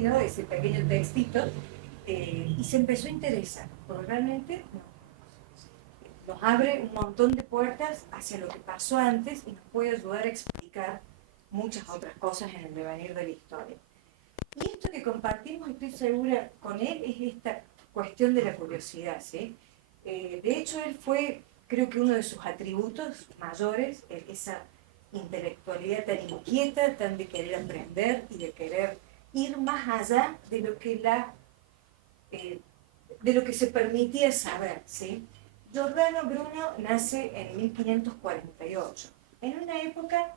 conocido, ese pequeño textito, y se empezó a interesar, porque realmente nos abre un montón de puertas hacia lo que pasó antes y nos puede ayudar a explicar muchas otras cosas en el devenir de la historia. Y esto que compartimos, estoy segura, con él, es esta cuestión de la curiosidad, ¿sí? De hecho, él fue, creo que uno de sus atributos mayores, esa intelectualidad tan inquieta, tan de querer aprender y de querer ir más allá de lo que, de lo que se permitía saber, ¿sí? Giordano Bruno nace en 1548, en una época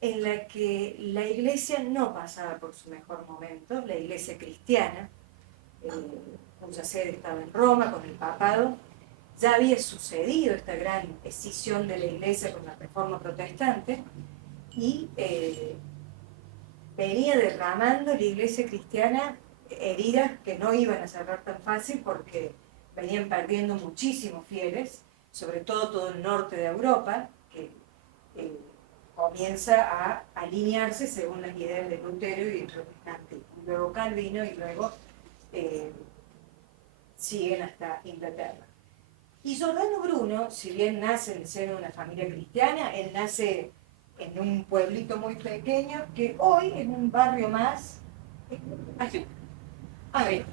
en la que la iglesia no pasaba por su mejor momento, la iglesia cristiana, cuya sede estaba en Roma con el papado. Ya había sucedido esta gran escisión de la iglesia con la reforma protestante y venía derramando la iglesia cristiana heridas que no iban a cerrar tan fácil porque venían perdiendo muchísimos fieles, sobre todo el norte de Europa, que comienza a alinearse según las ideas de Lutero y del protestantismo. Luego Calvino y luego siguen hasta Inglaterra. Y Giordano Bruno, si bien nace en el seno de una familia cristiana, él nace en un pueblito muy pequeño que hoy es un barrio más... Allí. A ver.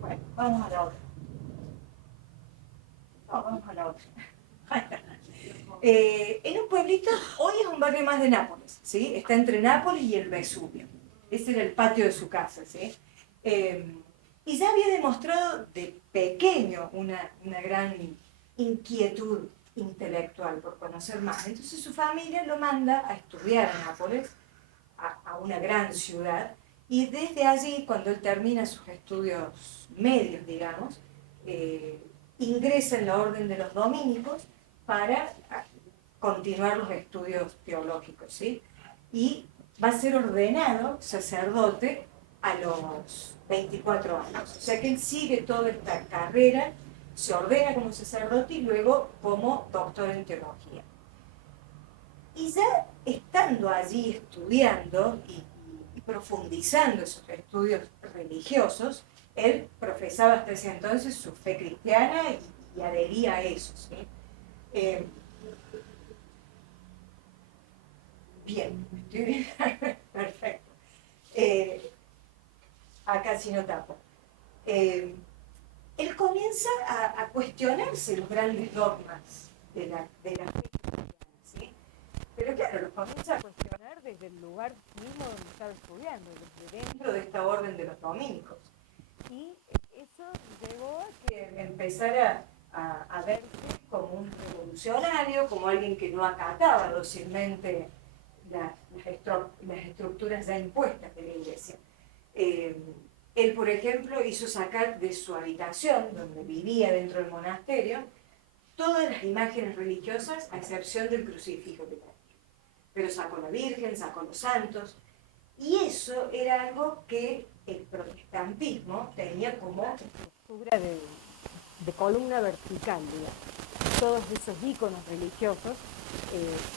Bueno, vamos a la otra. No, vamos a la otra. En un pueblito, hoy es un barrio más de Nápoles, ¿sí? Está entre Nápoles y el Vesubio. Ese era el patio de su casa, ¿sí? Y ya había demostrado de pequeño una gran inquietud intelectual por conocer más. Entonces su familia lo manda a estudiar a Nápoles, a una gran ciudad, y desde allí, cuando él termina sus estudios medios, digamos, ingresa en la orden de los dominicos para continuar los estudios teológicos, ¿sí? Y va a ser ordenado sacerdote a los 24 años. O sea que él sigue toda esta carrera, se ordena como sacerdote y luego como doctor en teología. Y ya estando allí estudiando y profundizando esos estudios religiosos, él profesaba hasta ese entonces su fe cristiana y adhería a eso, ¿sí? Bien, estoy bien. Perfecto. Acá sí no tapo. Él comienza a cuestionarse los grandes dogmas de la fe cristiana, ¿sí? Pero claro, los comienza a cuestionar desde el lugar mismo donde estaba estudiando, desde dentro de esta orden de los dominicos. Y eso llevó a que empezara a verse como un revolucionario, como alguien que no acataba dócilmente las estructuras ya impuestas de la iglesia. Él, por ejemplo, hizo sacar de su habitación, donde vivía dentro del monasterio, todas las imágenes religiosas, a excepción del crucifijo que tenía. Pero sacó la Virgen, sacó los santos, y eso era algo que el protestantismo tenía como estructura de columna vertical, digamos. Todos esos íconos religiosos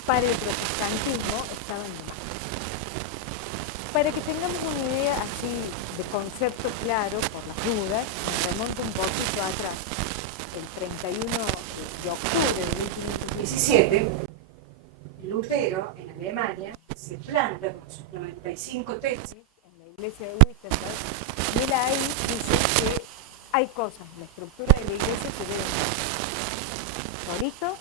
para el protestantismo estaban de más. Para que tengamos una idea así de concepto claro, por las dudas, me remonto un poquito atrás. El 31 de octubre de 1517, Lutero, en Alemania, se planta con sus 95 tesis en la iglesia de Wittenberg, y él ahí dice que hay cosas, la estructura de la iglesia se debe solito,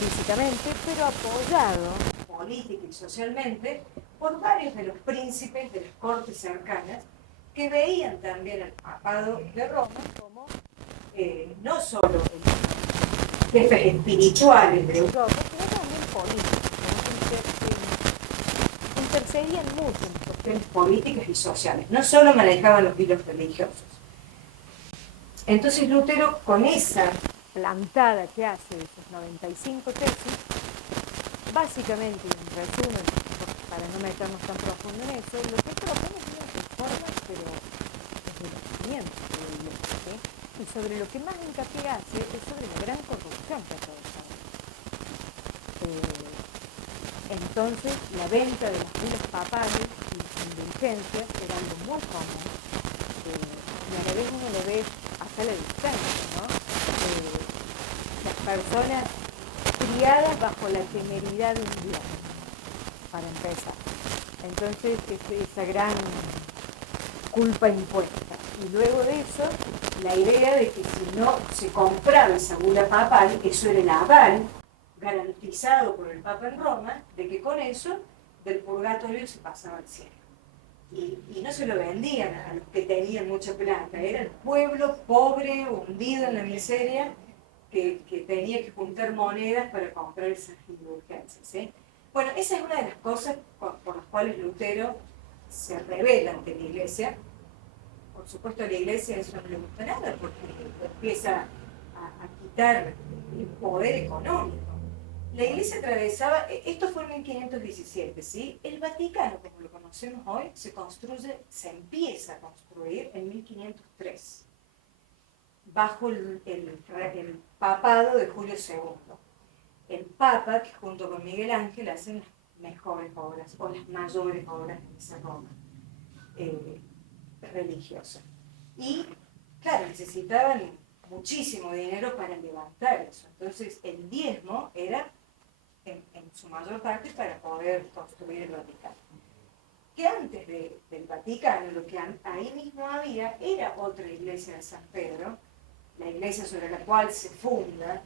físicamente, pero apoyado política y socialmente por varios de los príncipes de las cortes cercanas que veían también al papado de Roma como no solo jefes espirituales de Europa, sino también políticos, que intercedían mucho en cuestiones políticas y sociales, no solo manejaban los hilos religiosos. Entonces Lutero, con esa plantada que hace de sus 95 tesis, básicamente, en resumen, para no meternos tan profundo en eso, lo que propone es una reforma, pero desde los cimientos de la iglesia, ¿sí? Y sobre lo que más hincapié hace es sobre la gran corrupción que atravesaba. Entonces, la venta de las vidas papales y indulgencias era algo muy común, y a la vez uno lo ve hasta la distancia, ¿no? Las personas criadas bajo la temeridad de un Dios, para empezar. Entonces, esa gran culpa impuesta. Y luego de eso, la idea de que si no se compraba esa bula papal, eso era el aval garantizado por el Papa en Roma, de que con eso del purgatorio se pasaba al cielo. Y no se lo vendían a los que tenían mucha plata, era el pueblo pobre, hundido en la miseria, que tenía que juntar monedas para comprar esas indulgencias, ¿sí? Bueno, esa es una de las cosas por las cuales Lutero se rebela ante la Iglesia. Por supuesto, a la Iglesia eso no le gusta nada, porque empieza a quitar el poder económico. La Iglesia atravesaba, esto fue en 1517, ¿sí? El Vaticano, como lo conocemos hoy, se empieza a construir en 1503, bajo el papado de Julio II. El Papa, que junto con Miguel Ángel hacen las mejores obras, o las mayores obras de esa Roma religiosa. Y, claro, necesitaban muchísimo dinero para levantar eso. Entonces, el diezmo era, en su mayor parte, para poder construir el Vaticano. Que antes del Vaticano, lo que ahí mismo había era otra iglesia de San Pedro, la iglesia sobre la cual se funda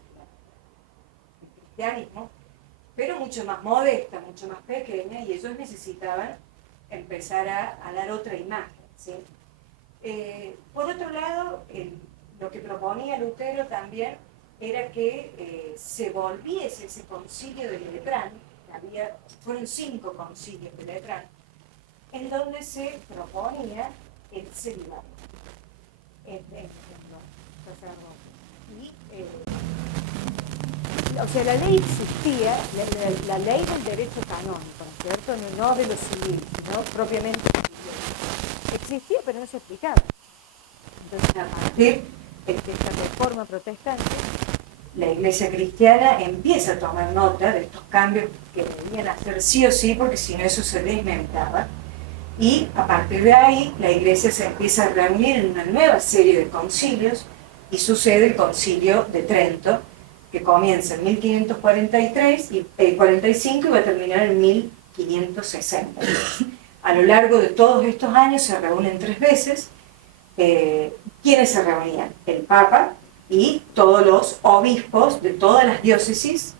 el cristianismo, pero mucho más modesta, mucho más pequeña, y ellos necesitaban empezar a dar otra imagen, ¿sí? Por otro lado, lo que proponía Lutero también era que se volviese ese concilio de Letrán, fueron 5 concilios de Letrán, en donde se proponía el celibato entre los sacerdotes. O sea, la ley existía, la ley del derecho canónico, ¿no es cierto? No de lo civil, sino propiamente civil. Existía, pero no se aplicaba. Entonces, a partir de esta reforma protestante, la Iglesia cristiana empieza a tomar nota de estos cambios que debían hacer sí o sí, porque si no eso se desmembraba. Y a partir de ahí, la Iglesia se empieza a reunir en una nueva serie de concilios, y sucede el Concilio de Trento, que comienza en 1543 y 45 y va a terminar en 1560. A lo largo de todos estos años se reúnen 3 veces. ¿Quiénes se reunían? El Papa y todos los obispos de todas las diócesis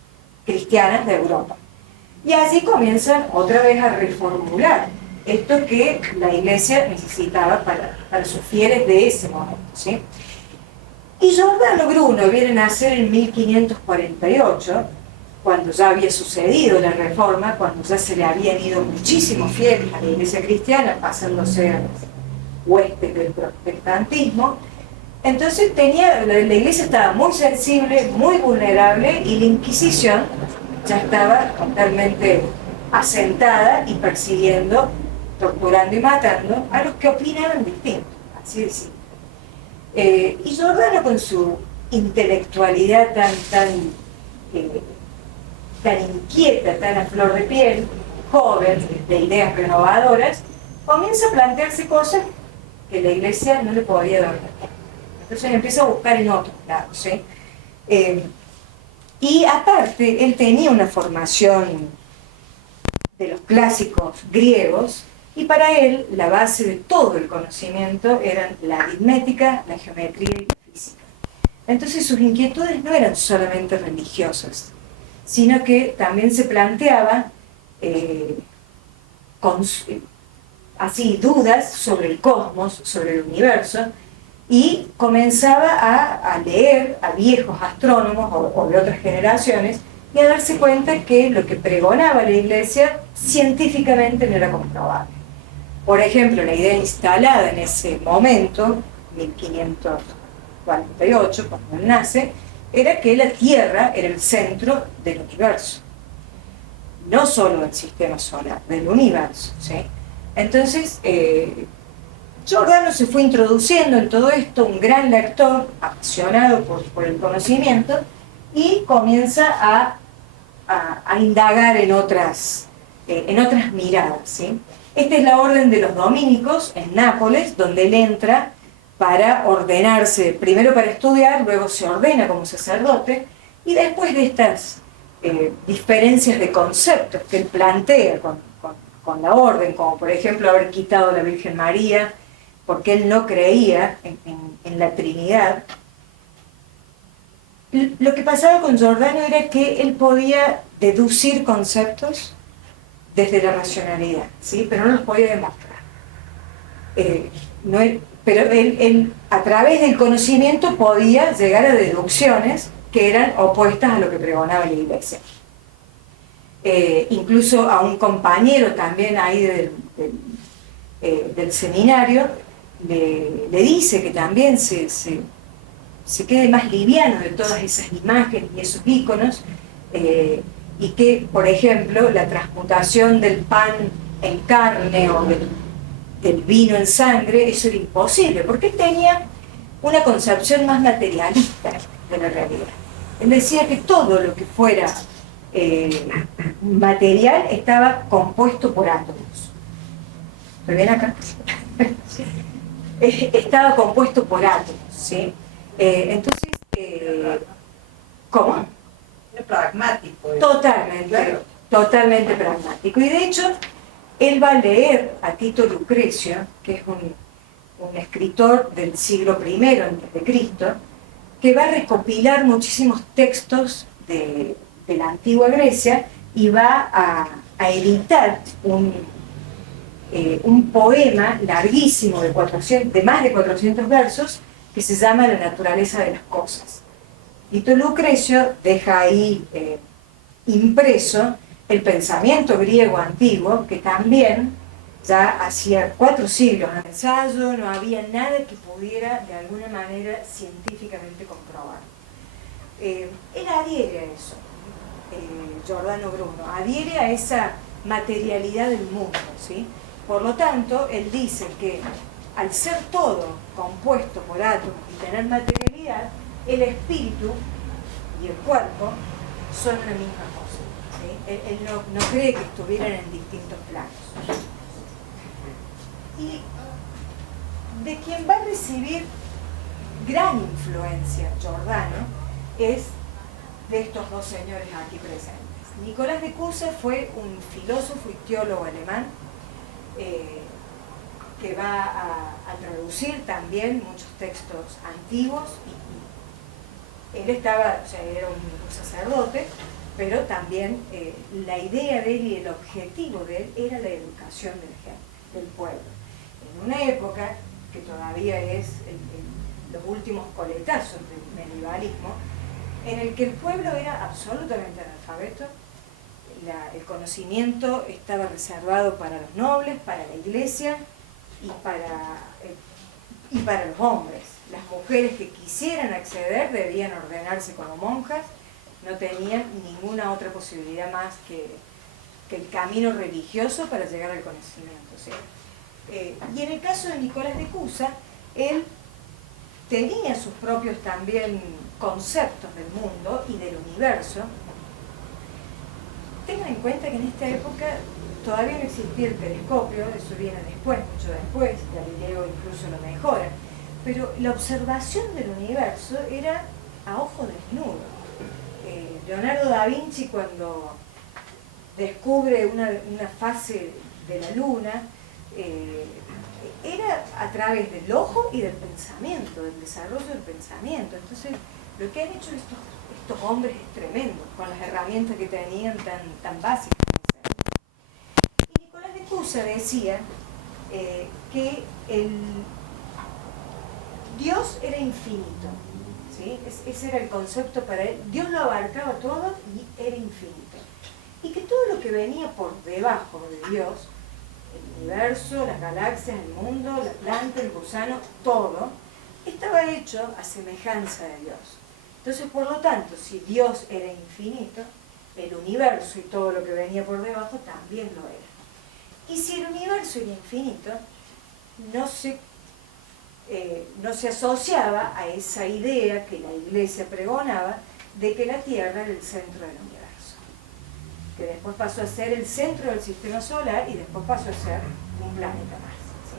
cristianas de Europa. Y así comienzan otra vez a reformular esto que la Iglesia necesitaba para sus fieles de ese momento, ¿sí? Y Giordano Bruno viene a nacer en 1548, cuando ya había sucedido la Reforma, cuando ya se le habían ido muchísimos fieles a la Iglesia cristiana, pasándose a las huestes del protestantismo. Entonces la Iglesia estaba muy sensible, muy vulnerable, y la Inquisición ya estaba totalmente asentada y persiguiendo, torturando y matando a los que opinaban distinto, así decir. Y Giordano, con su intelectualidad tan inquieta, tan a flor de piel, joven, de ideas renovadoras, comienza a plantearse cosas que la Iglesia no le podía dar. Entonces empieza a buscar en otros lados, ¿sí? Y aparte, él tenía una formación de los clásicos griegos, y para él la base de todo el conocimiento eran la aritmética, la geometría y la física. Entonces sus inquietudes no eran solamente religiosas, sino que también se planteaban así dudas sobre el cosmos, sobre el universo, y comenzaba a leer a viejos astrónomos o de otras generaciones, y a darse cuenta que lo que pregonaba la Iglesia científicamente no era comprobable. Por ejemplo, la idea instalada en ese momento, 1548, cuando él nace, era que la Tierra era el centro del universo. No solo del sistema solar, del universo, ¿sí? Entonces, Giordano se fue introduciendo en todo esto, un gran lector, apasionado por el conocimiento, y comienza a indagar en otras miradas, ¿sí? Esta es la orden de los dominicos en Nápoles, donde él entra para ordenarse, primero para estudiar, luego se ordena como sacerdote, y después de estas diferencias de conceptos que él plantea con la orden, como por ejemplo haber quitado a la Virgen María, porque él no creía en la Trinidad. Lo que pasaba con Giordano era que él podía deducir conceptos desde la racionalidad, ¿sí? Pero no los podía demostrar. Pero él, a través del conocimiento, podía llegar a deducciones que eran opuestas a lo que pregonaba la Iglesia. Incluso a un compañero también ahí del seminario le dice que también se quede más liviano de todas esas imágenes y esos íconos, y que, por ejemplo, la transmutación del pan en carne o del vino en sangre, eso era imposible, porque él tenía una concepción más materialista de la realidad. Él decía que todo lo que fuera material estaba compuesto por átomos. ¿Me ven acá? Estaba compuesto por átomos, ¿sí? Entonces, ¿cómo? Es pragmático. Totalmente, claro. Totalmente pragmático. Y de hecho, él va a leer a Tito Lucrecio, que es un escritor del siglo I a.C., que va a recopilar muchísimos textos de la antigua Grecia y va a editar un poema larguísimo de más de 400 versos que se llama La naturaleza de las cosas. Tito Lucrecio deja ahí impreso el pensamiento griego antiguo, que también ya hacía 4 siglos de ensayo, no había nada que pudiera de alguna manera científicamente comprobar. Él adhiere a eso, Giordano Bruno, adhiere a esa materialidad del mundo, ¿sí? Por lo tanto, él dice que al ser todo compuesto por átomos y tener materialidad, el espíritu y el cuerpo son la misma cosa, ¿sí? Él no cree que estuvieran en distintos planos. Y de quien va a recibir gran influencia Giordano es de estos dos señores aquí presentes. Nicolás de Cusa fue un filósofo y teólogo alemán que va a traducir también muchos textos antiguos, y él estaba, o sea, era un sacerdote, pero también la idea de él y el objetivo de él era la educación de la gente, del pueblo. En una época que todavía es los últimos coletazos del medievalismo, en el que el pueblo era absolutamente analfabeto, el conocimiento estaba reservado para los nobles, para la iglesia y para los hombres. Las mujeres que quisieran acceder debían ordenarse como monjas, no tenían ninguna otra posibilidad más que el camino religioso para llegar al conocimiento, ¿sí? Y en el caso de Nicolás de Cusa, él tenía sus propios también conceptos del mundo y del universo. Tengan en cuenta que en esta época todavía no existía el telescopio, eso viene después, mucho después, Galileo incluso lo mejora, pero la observación del universo era a ojo desnudo. Leonardo da Vinci, cuando descubre una fase de la luna, era a través del ojo y del pensamiento, del desarrollo del pensamiento. Entonces, lo que han hecho estos hombres es tremendo, con las herramientas que tenían tan básicas. Y Nicolás de Cusa decía que Dios era infinito, ¿sí? Ese era el concepto para él. Dios lo abarcaba todo y era infinito. Y que todo lo que venía por debajo de Dios, el universo, las galaxias, el mundo, la planta, el gusano, todo, estaba hecho a semejanza de Dios. Entonces, por lo tanto, si Dios era infinito, el universo y todo lo que venía por debajo también lo era. Y si el universo era infinito, no se asociaba a esa idea que la Iglesia pregonaba de que la Tierra era el centro del universo. que después pasó a ser el centro del sistema solar y después pasó a ser un planeta más. ¿Sí?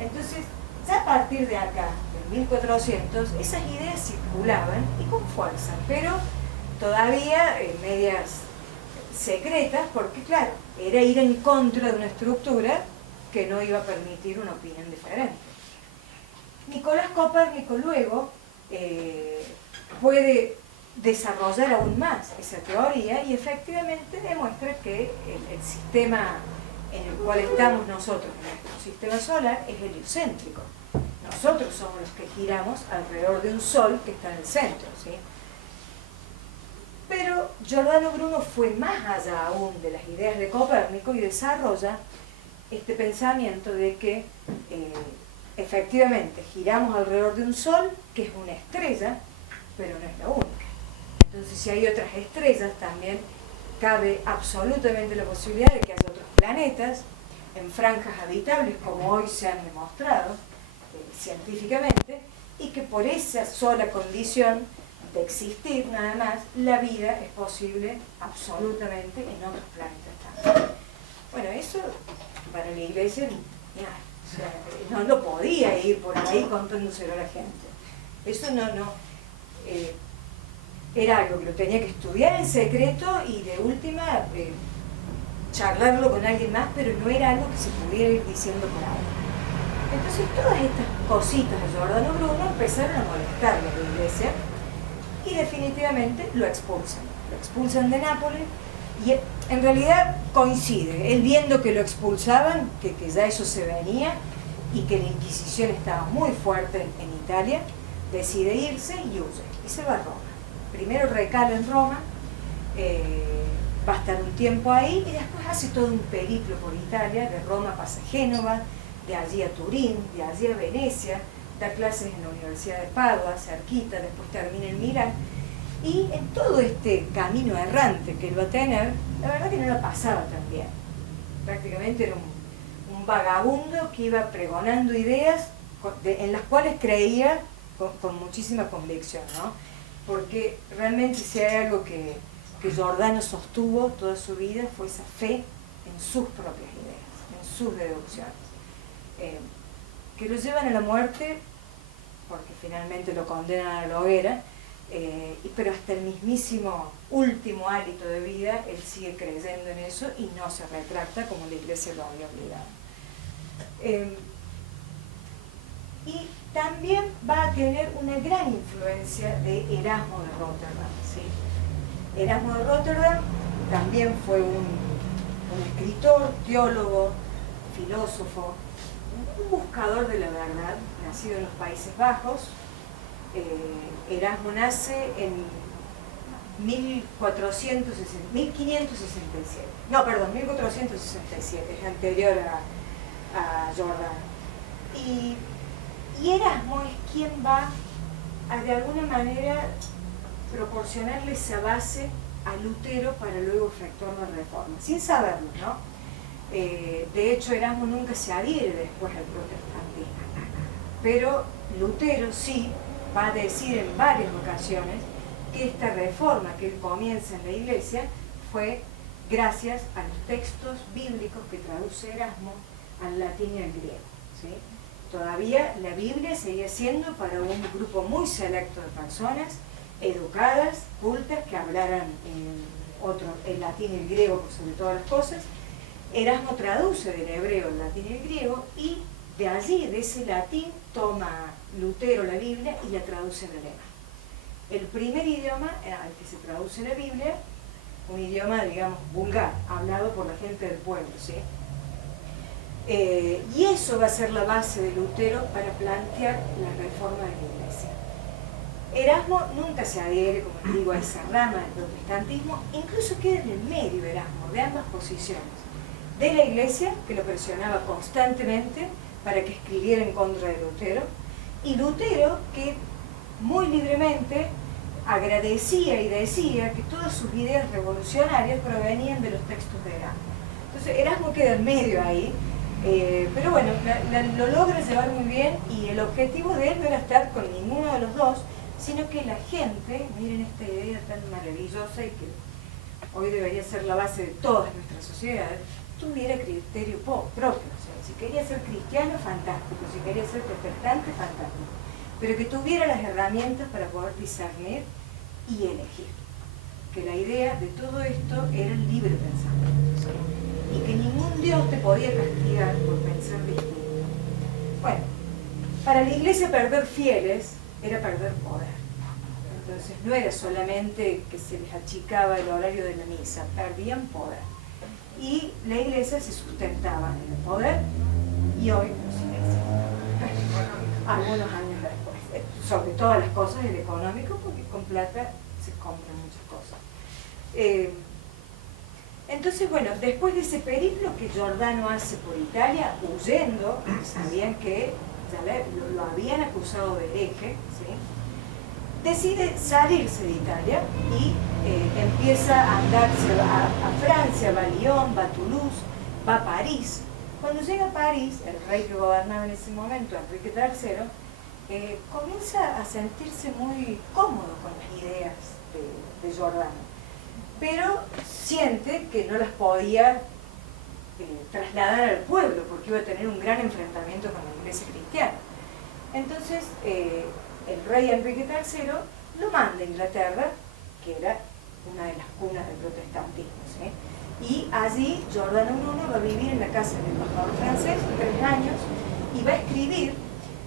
Entonces, ya a partir de acá, en 1400, esas ideas circulaban y con fuerza, pero todavía medias secretas, porque claro, era ir en contra de una estructura que no iba a permitir una opinión diferente. Nicolás Copérnico luego puede desarrollar aún más esa teoría y efectivamente demuestra que el sistema en el cual estamos nosotros, nuestro sistema solar, es heliocéntrico. Nosotros somos los que giramos alrededor de un sol que está en el centro, ¿sí? Pero Giordano Bruno fue más allá aún de las ideas de Copérnico y desarrolla este pensamiento de que efectivamente giramos alrededor de un sol que es una estrella, pero no es la única. Entonces, si hay otras estrellas, también cabe absolutamente la posibilidad de que haya otros planetas en franjas habitables, como hoy se han demostrado científicamente, y que por esa sola condición de existir nada más, la vida es posible absolutamente en otros planetas también. Bueno, eso para la Iglesia o sea, no lo podía ir por ahí contándoselo a la gente. Eso era algo que lo tenía que estudiar en secreto y de última charlarlo con alguien más, pero no era algo que se pudiera ir diciendo por ahí. Entonces todas estas cositas de Giordano Bruno empezaron a molestarle a la Iglesia y definitivamente lo expulsan de Nápoles y en realidad coincide, él viendo que lo expulsaban, que ya eso se venía y que la Inquisición estaba muy fuerte en Italia, decide irse y huye y se va a Roma. Primero recala en Roma, va a estar un tiempo ahí y después hace todo un periplo por Italia, de Roma pasa a Génova, de allí a Turín, de allí a Venecia, da clases en la Universidad de Padua, cerquita, después termina en Milán, y en todo este camino errante que él va a tener, la verdad que no la pasaba tan bien. Prácticamente era un vagabundo que iba pregonando ideas en las cuales creía con muchísima convicción, ¿no? Porque realmente si hay algo que Giordano sostuvo toda su vida fue esa fe en sus propias ideas, en sus deducciones, que lo llevan a la muerte porque finalmente lo condenan a la hoguera, pero hasta el mismísimo último hálito de vida él sigue creyendo en eso y no se retracta como la Iglesia lo había obligado. Y también va a tener una gran influencia de Erasmo de Rotterdam, ¿sí? Erasmo de Rotterdam también fue un escritor, teólogo, filósofo, un buscador de la verdad, nacido en los Países Bajos. Erasmo nace en 1567, no, perdón, 1467, es anterior a Giordano. Y Erasmo es quien va a de alguna manera proporcionarle esa base a Lutero para luego efectuar la reforma, sin saberlo, ¿no? De hecho, Erasmo nunca se adhiere después al protestantismo, pero Lutero sí va a decir en varias ocasiones que esta reforma que él comienza en la Iglesia fue gracias a los textos bíblicos que traduce Erasmo al latín y al griego, ¿sí? Todavía la Biblia seguía siendo para un grupo muy selecto de personas educadas, cultas, que hablaran el latín y el griego por sobre todas las cosas. Erasmo traduce del hebreo el latín y el griego y de allí, de ese latín, toma Lutero la Biblia y la traduce en alemán. El primer idioma al que se traduce la Biblia, un idioma, digamos, vulgar, hablado por la gente del pueblo, ¿sí? Y eso va a ser la base de Lutero para plantear la reforma de la Iglesia. Erasmo nunca se adhiere, como les digo, a esa rama del protestantismo, incluso queda en el medio Erasmo, de ambas posiciones. De la Iglesia, que lo presionaba constantemente para que escribiera en contra de Lutero, y Lutero, que muy libremente agradecía y decía que todas sus ideas revolucionarias provenían de los textos de Erasmo. Entonces Erasmo queda en medio ahí, pero bueno, lo logra llevar muy bien y el objetivo de él no era estar con ninguno de los dos, sino que la gente, miren esta idea tan maravillosa y que hoy debería ser la base de todas nuestras sociedades, tuviera criterio propio. O sea, si quería ser cristiano, fantástico; si quería ser protestante, fantástico. Pero que tuviera las herramientas para poder discernir y elegir. Que la idea de todo esto era el libre pensamiento, ¿sí? Y que ningún Dios te podía castigar por pensar distinto. Bueno, para la Iglesia perder fieles era perder poder. Entonces no era solamente que se les achicaba el horario de la misa, perdían poder. Y la Iglesia se sustentaba en el poder, y hoy no se existe. Algunos años después. Sobre todas las cosas, el económico, porque con plata se compran muchas cosas. Entonces, bueno, después de ese periplo que Giordano hace por Italia, huyendo, sabían que ya lo habían acusado de hereje, ¿sí? Decide salirse de Italia y empieza a andarse a Francia, va a Lyon, va a Toulouse, va a París. Cuando llega a París, el rey que gobernaba en ese momento, Enrique III, comienza a sentirse muy cómodo con las ideas de Giordano, pero siente que no las podía trasladar al pueblo, porque iba a tener un gran enfrentamiento con la Iglesia cristiana. Entonces, el rey Enrique III lo manda a Inglaterra, que era una de las cunas del protestantismo, ¿sí? Y allí Giordano Bruno va a vivir en la casa del embajador francés 3 años y va a escribir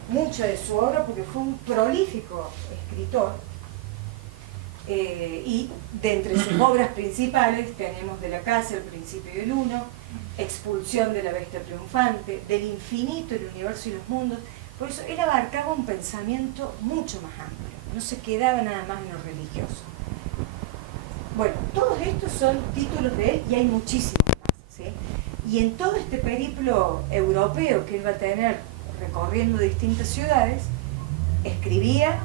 mucha de su obra, porque fue un prolífico escritor. Y de entre sus obras principales tenemos De la casa, El principio y el uno, Expulsión de la bestia triunfante, Del infinito, el universo y los mundos. Por eso él abarcaba un pensamiento mucho más amplio, no se quedaba nada más en lo religioso. Bueno, todos estos son títulos de él y hay muchísimos más, ¿sí? Y en todo este periplo europeo que él va a tener recorriendo distintas ciudades, escribía,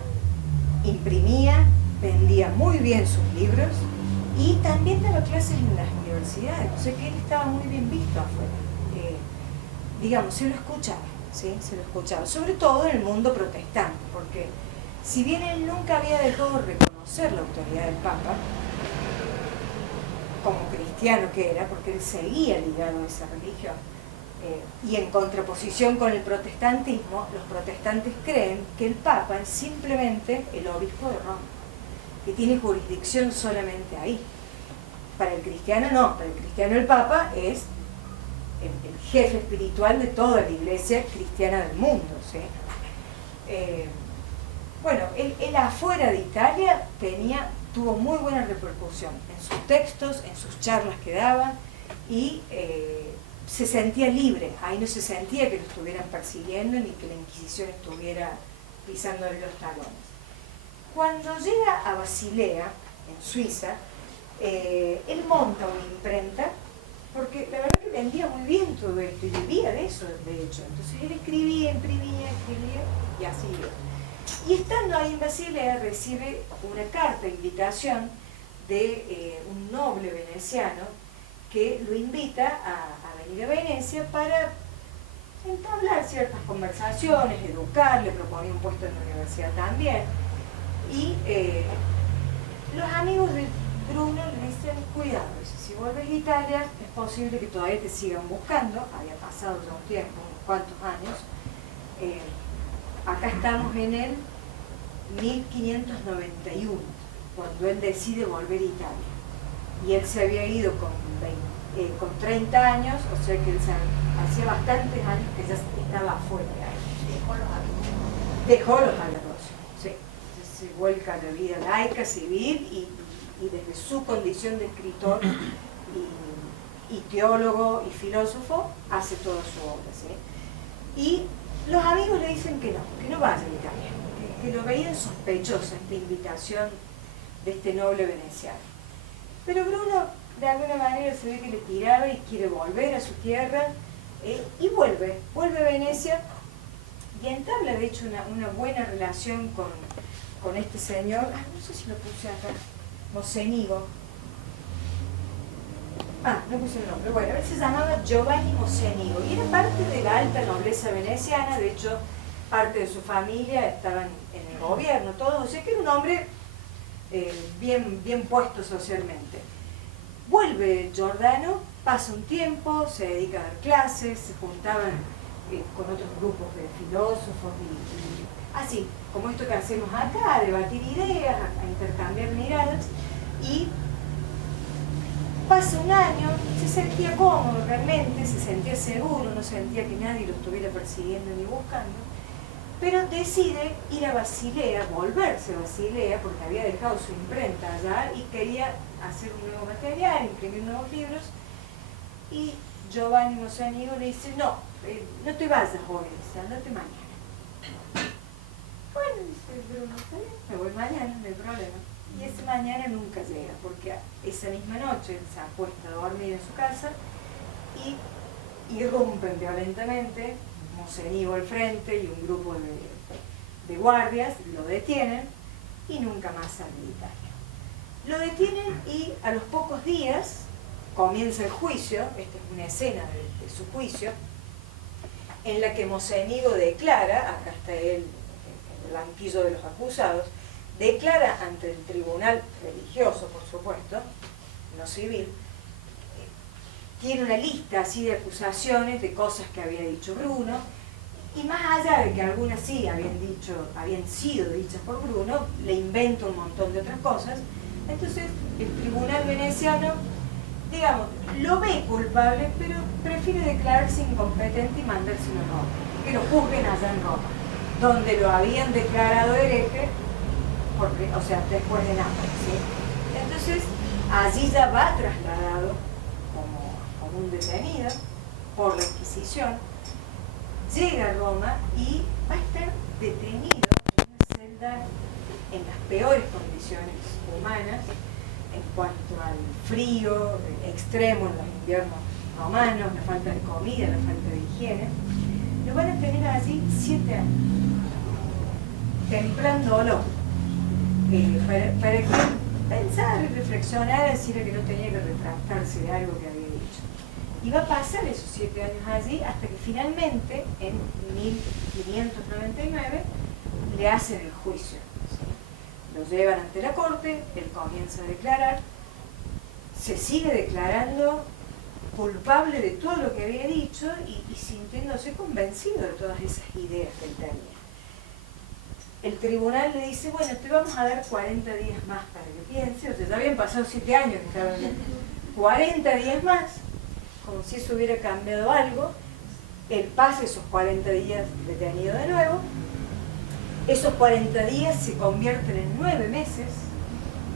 imprimía, vendía muy bien sus libros y también daba clases en las universidades, o sea que él estaba muy bien visto afuera. Digamos, se lo escuchaba. ¿Sí? Se lo escuchaba, sobre todo en el mundo protestante, porque si bien él nunca había dejado de reconocer la autoridad del Papa, como cristiano que era, porque él seguía ligado a esa religión, y en contraposición con el protestantismo, los protestantes creen que el Papa es simplemente el obispo de Roma, que tiene jurisdicción solamente ahí. Para el cristiano no, para el cristiano el Papa es el jefe espiritual de toda la Iglesia cristiana del mundo, ¿sí? Bueno, él afuera de Italia tuvo muy buena repercusión en sus textos, en sus charlas que daba, y se sentía libre. Ahí no se sentía que lo estuvieran persiguiendo ni que la Inquisición estuviera pisándole los talones. Cuando llega a Basilea, en Suiza, él monta una imprenta, porque la verdad que vendía muy bien todo esto y vivía de eso, de hecho. Entonces él escribía, imprimía y así iba. Y estando ahí en Basilea recibe una carta de invitación de un noble veneciano que lo invita a venir a Venecia para entablar ciertas conversaciones, educar, le proponía un puesto en la universidad también. Y los amigos de Bruno le dicen, cuidado, si vuelves a Italia es posible que todavía te sigan buscando. Había pasado ya un tiempo, unos cuantos años. Acá estamos en el 1591, cuando él decide volver a Italia. Y él se había ido con 30 años, o sea que él hacía bastantes años que ya estaba afuera. Dejó los hábitos, sí. Se vuelca a la vida laica, civil, y desde su condición de escritor y teólogo y filósofo hace toda su obra, ¿sí? Y los amigos le dicen que no vaya a Italia, que lo veían sospechosa esta invitación de este noble veneciano. Pero Bruno de alguna manera se ve que le tiraba y quiere volver a su tierra, y vuelve a Venecia y entabla de hecho una buena relación con este señor, no sé si lo puse acá, Mocenigo. No puse el nombre. Bueno, él se llamaba Giovanni Mocenigo y era parte de la alta nobleza veneciana. De hecho, parte de su familia estaban en el gobierno, todos, o sea que era un hombre bien puesto socialmente. Vuelve Giordano, pasa un tiempo, se dedica a dar clases, se juntaban con otros grupos de filósofos y así, como esto que hacemos acá, a debatir ideas, a intercambiar miradas, y pasa un año, se sentía cómodo realmente, se sentía seguro, no sentía que nadie lo estuviera persiguiendo ni buscando, pero decide ir a Basilea, volverse a Basilea, porque había dejado su imprenta allá y quería hacer un nuevo material, imprimir nuevos libros, y Giovanni Mocenigo le dice, no, no te vayas hoy, dice, andate mañana. Bueno, dice Bruno, está bien, me voy mañana, no hay problema. Y ese mañana nunca llega, porque esa misma noche se acuesta a dormir en su casa y irrumpen violentamente, Mocenigo al frente y un grupo de guardias, lo detienen y nunca más sale de Italia. Lo detienen y a los pocos días comienza el juicio, esta es una escena de su juicio, en la que Mocenigo declara, acá está él en el banquillo de los acusados, declara ante el tribunal religioso, por supuesto, no civil, tiene una lista así de acusaciones de cosas que había dicho Bruno, y más allá de que algunas sí habían sido dichas por Bruno, le inventa un montón de otras cosas. Entonces el tribunal veneciano, digamos, lo ve culpable, pero prefiere declararse incompetente y mandárselo a Roma, que lo juzguen allá en Roma, donde lo habían declarado hereje, o sea, después de Nápoles, ¿sí? Entonces allí ya va trasladado como un detenido por la Inquisición, llega a Roma y va a estar detenido en una celda en las peores condiciones humanas en cuanto al frío extremo en los inviernos romanos, la falta de comida, la falta de higiene. Lo van a tener allí 7 años, templándolo, para que pensara y reflexionara, decir que no tenía que retractarse de algo que había dicho. Y va a pasar esos 7 años allí hasta que finalmente, en 1599, le hacen el juicio. Lo llevan ante la corte, él comienza a declarar, se sigue declarando culpable de todo lo que había dicho y sintiéndose convencido de todas esas ideas que él tenía. El tribunal le dice, bueno, te vamos a dar 40 días más para que piense, o sea, ya habían pasado 7 años que estaban 40 días más, como si eso hubiera cambiado algo. Él pasa esos 40 días detenido de nuevo. Esos 40 días se convierten en 9 meses.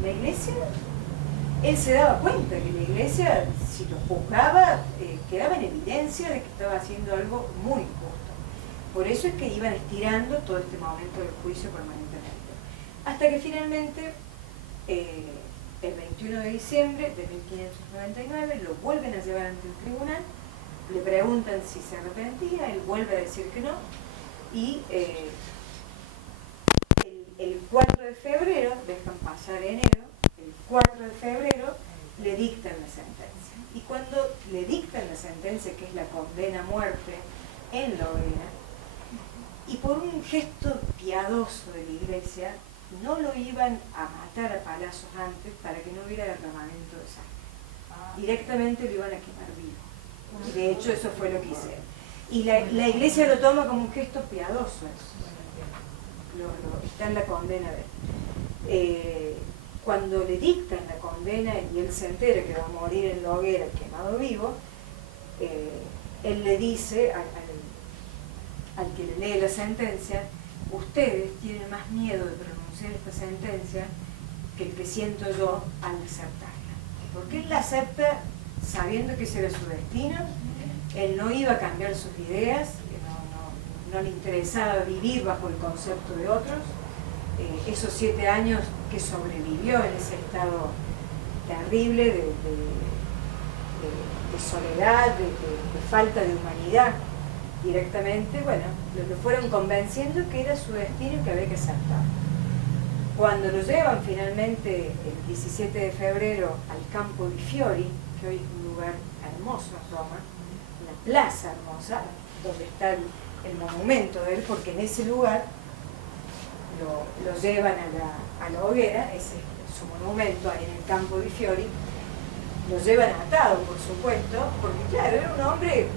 La iglesia, él se daba cuenta que la iglesia, si lo juzgaba, quedaba en evidencia de que estaba haciendo algo muy injusto. Por eso es que iban estirando todo este momento del juicio permanentemente. Hasta que finalmente, el 21 de diciembre de 1599, lo vuelven a llevar ante el tribunal, le preguntan si se arrepentía, él vuelve a decir que no, y el 4 de febrero, dejan pasar enero, el 4 de febrero le dictan la sentencia. Y cuando le dictan la sentencia, que es la condena a muerte en la hoguera, y por un gesto piadoso de la iglesia, no lo iban a matar a palazos antes para que no hubiera derramamiento de sangre. Directamente lo iban a quemar vivo. Y de hecho eso fue lo que hicieron. Y la iglesia lo toma como un gesto piadoso. Está en la condena de él. Cuando le dictan la condena y él se entera que va a morir en la hoguera quemado vivo, él le dice al que le lee la sentencia, ustedes tienen más miedo de pronunciar esta sentencia que el que siento yo al aceptarla. Porque él la acepta sabiendo que ese era su destino, él no iba a cambiar sus ideas, no le interesaba vivir bajo el concepto de otros. Esos 7 años que sobrevivió en ese estado terrible de soledad, de falta de humanidad directamente, bueno, lo fueron convenciendo que era su destino y que había que aceptar. Cuando lo llevan finalmente el 17 de febrero al Campo di Fiori, que hoy es un lugar hermoso en Roma, una plaza hermosa, donde está el monumento de él, porque en ese lugar lo llevan a la hoguera, ese es su monumento ahí en el Campo di Fiori, lo llevan atado, por supuesto, porque claro, era un hombre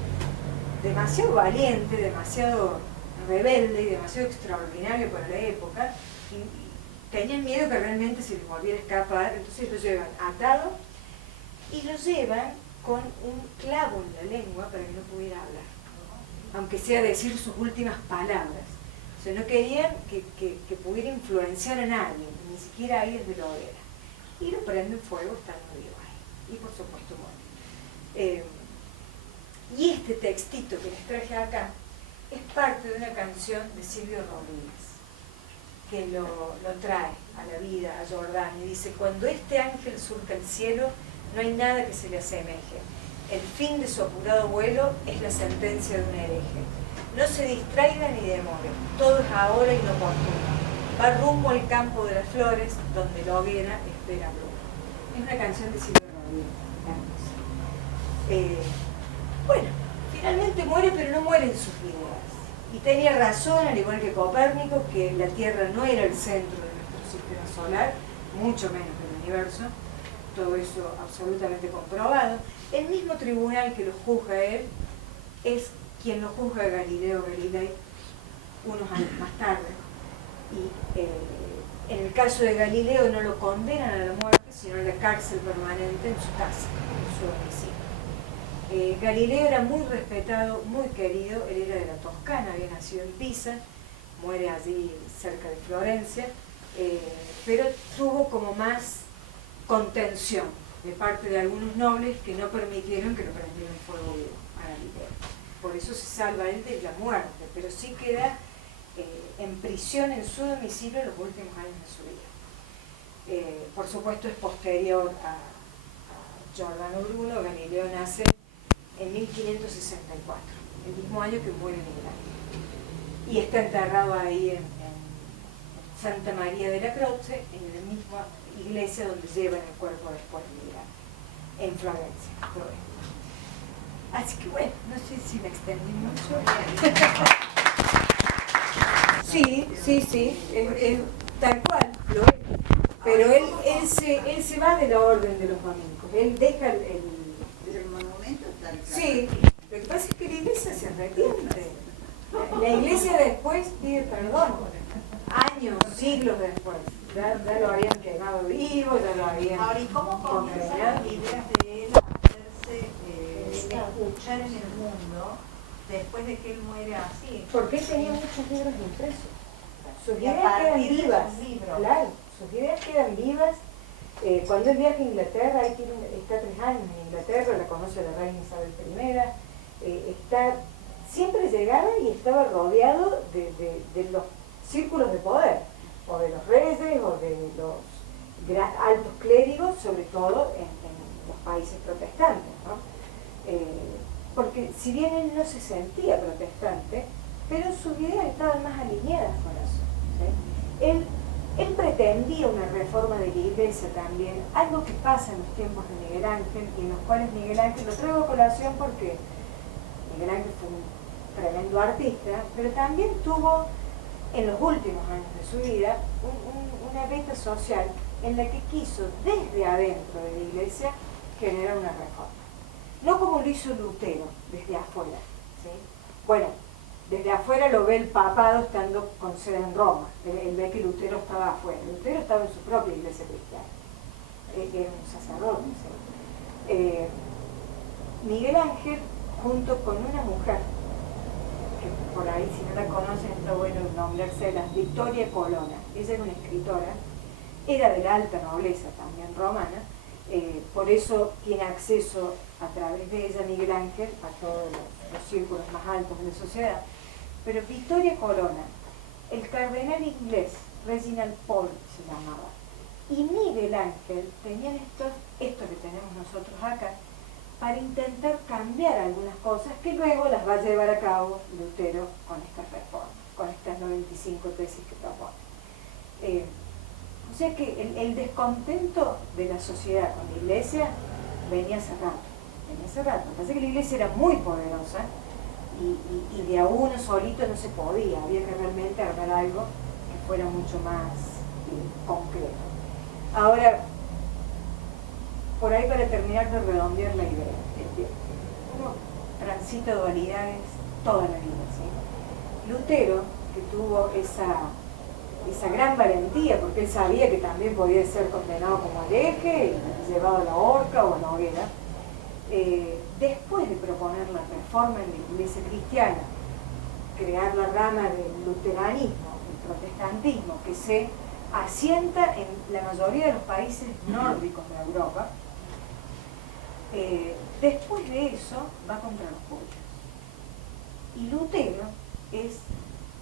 demasiado valiente, demasiado rebelde y demasiado extraordinario para la época, y tenían miedo que realmente se les volviera a escapar, entonces lo llevan atado y lo llevan con un clavo en la lengua para que no pudiera hablar, aunque sea decir sus últimas palabras. O sea, no querían que pudiera influenciar a nadie, ni siquiera a ellos de la hoguera. Y lo prenden fuego estando vivo ahí. Y por supuesto muere. Y este textito que les traje acá es parte de una canción de Silvio Rodríguez, que lo trae a la vida, a Jordán, y dice: cuando este ángel surca el cielo, no hay nada que se le asemeje. El fin de su apurado vuelo es la sentencia de un hereje. No se distraiga ni demore, todo es ahora inoportuno. Va rumbo al campo de las flores, donde la hoguera espera bruma. Es una canción de Silvio Rodríguez. Bueno, finalmente muere, pero no muere en sus ideas. Y tenía razón, al igual que Copérnico, que la Tierra no era el centro de nuestro sistema solar, mucho menos del universo. Todo eso absolutamente comprobado. El mismo tribunal que lo juzga a él es quien lo juzga a Galileo Galilei unos años más tarde. Y en el caso de Galileo no lo condenan a la muerte, sino a la cárcel permanente en su casa, en su domicilio. Galileo era muy respetado, muy querido, él era de la Toscana, había nacido en Pisa, muere allí cerca de Florencia, pero tuvo como más contención de parte de algunos nobles que no permitieron que lo prendieran fuego vivo a Galileo. Por eso se salva él de la muerte, pero sí queda en prisión en su domicilio en los últimos años de su vida. Por supuesto es posterior a Giordano Bruno. Galileo nace en 1564, el mismo año que muere Miguel Ángel. Y está enterrado ahí en Santa María de la Croce, en la misma iglesia donde llevan el cuerpo después de Miguel Ángel, en Florencia. Así que bueno, no sé si me extendí mucho. Sí, es tal cual, lo es. Pero él se va de la orden de los dominicos, él deja el monumento está acá. Sí, lo que pasa es que la iglesia se arrepiente. La iglesia después pide perdón, años, siglos después. Ya lo habían quemado vivo, ya lo habían... Ahora, ¿y cómo comienzan las ideas de él a hacerse escuchar en el mundo después de que él muere así? Porque él tenía muchos libros impresos. Sus Y a ideas quedan partir de vivas. esos libros. Claro, sus ideas quedan vivas. Cuando él viaja a Inglaterra, ahí está 3 años en Inglaterra, la conoce la reina Isabel I, siempre llegaba y estaba rodeado de los círculos de poder, o de los reyes, o de los altos clérigos, sobre todo en los países protestantes, ¿no? Porque si bien él no se sentía protestante, pero sus ideas estaban más alineadas con eso, ¿sí? Él pretendía una reforma de la iglesia también, algo que pasa en los tiempos de Miguel Ángel, y en los cuales Miguel Ángel, lo traigo a colación porque Miguel Ángel fue un tremendo artista, pero también tuvo en los últimos años de su vida una beta social en la que quiso desde adentro de la iglesia generar una reforma. No como lo hizo Lutero, desde afuera, ¿sí? Bueno, desde afuera lo ve el papado estando con sede en Roma. Él ve que Lutero estaba afuera. Lutero estaba en su propia iglesia cristiana. Era un sacerdote. ¿Sí? Miguel Ángel, junto con una mujer, que por ahí si no la conocen está bueno nombrársela, Victoria Colonna. Ella era una escritora, era de la alta nobleza también romana, por eso tiene acceso a través de ella Miguel Ángel a todos los círculos más altos de la sociedad. Pero Victoria Colonna, el cardenal inglés, Reginald Pole se llamaba, y Miguel Ángel tenían esto que tenemos nosotros acá, para intentar cambiar algunas cosas que luego las va a llevar a cabo Lutero con estas reformas, con estas 95 tesis que propone. O sea que el descontento de la sociedad con la iglesia venía hace rato. Me parece que la iglesia era muy poderosa y de a uno solito no se podía, había que realmente armar algo que fuera mucho más concreto. Ahora, por ahí para terminar de redondear la idea. Uno transita dualidades toda la vida, ¿sí? Lutero, que tuvo esa gran valentía, porque él sabía que también podía ser condenado como hereje y llevado a la horca o a la hoguera, después de proponer la reforma en la Iglesia cristiana, crear la rama del luteranismo, el protestantismo, que se asienta en la mayoría de los países nórdicos de Europa, después de eso va contra los judíos. Y Lutero es,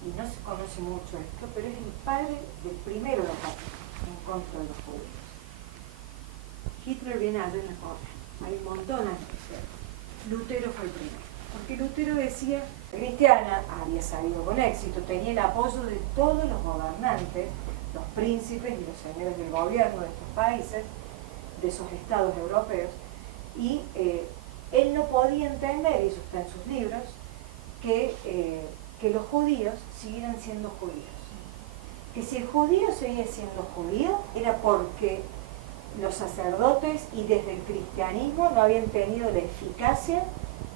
y no se conoce mucho esto, pero es el padre del primero ataque en contra de los judíos. Hitler viene a hacer la cosa, hay un montón de hacer. Lutero fue el primero, porque Lutero decía, la cristiana había salido con éxito, tenía el apoyo de todos los gobernantes, los príncipes y los señores del gobierno de estos países, de esos estados europeos, y él no podía entender, y eso está en sus libros, que los judíos siguieran siendo judíos. Que si el judío seguía siendo judío era porque los sacerdotes y desde el cristianismo no habían tenido la eficacia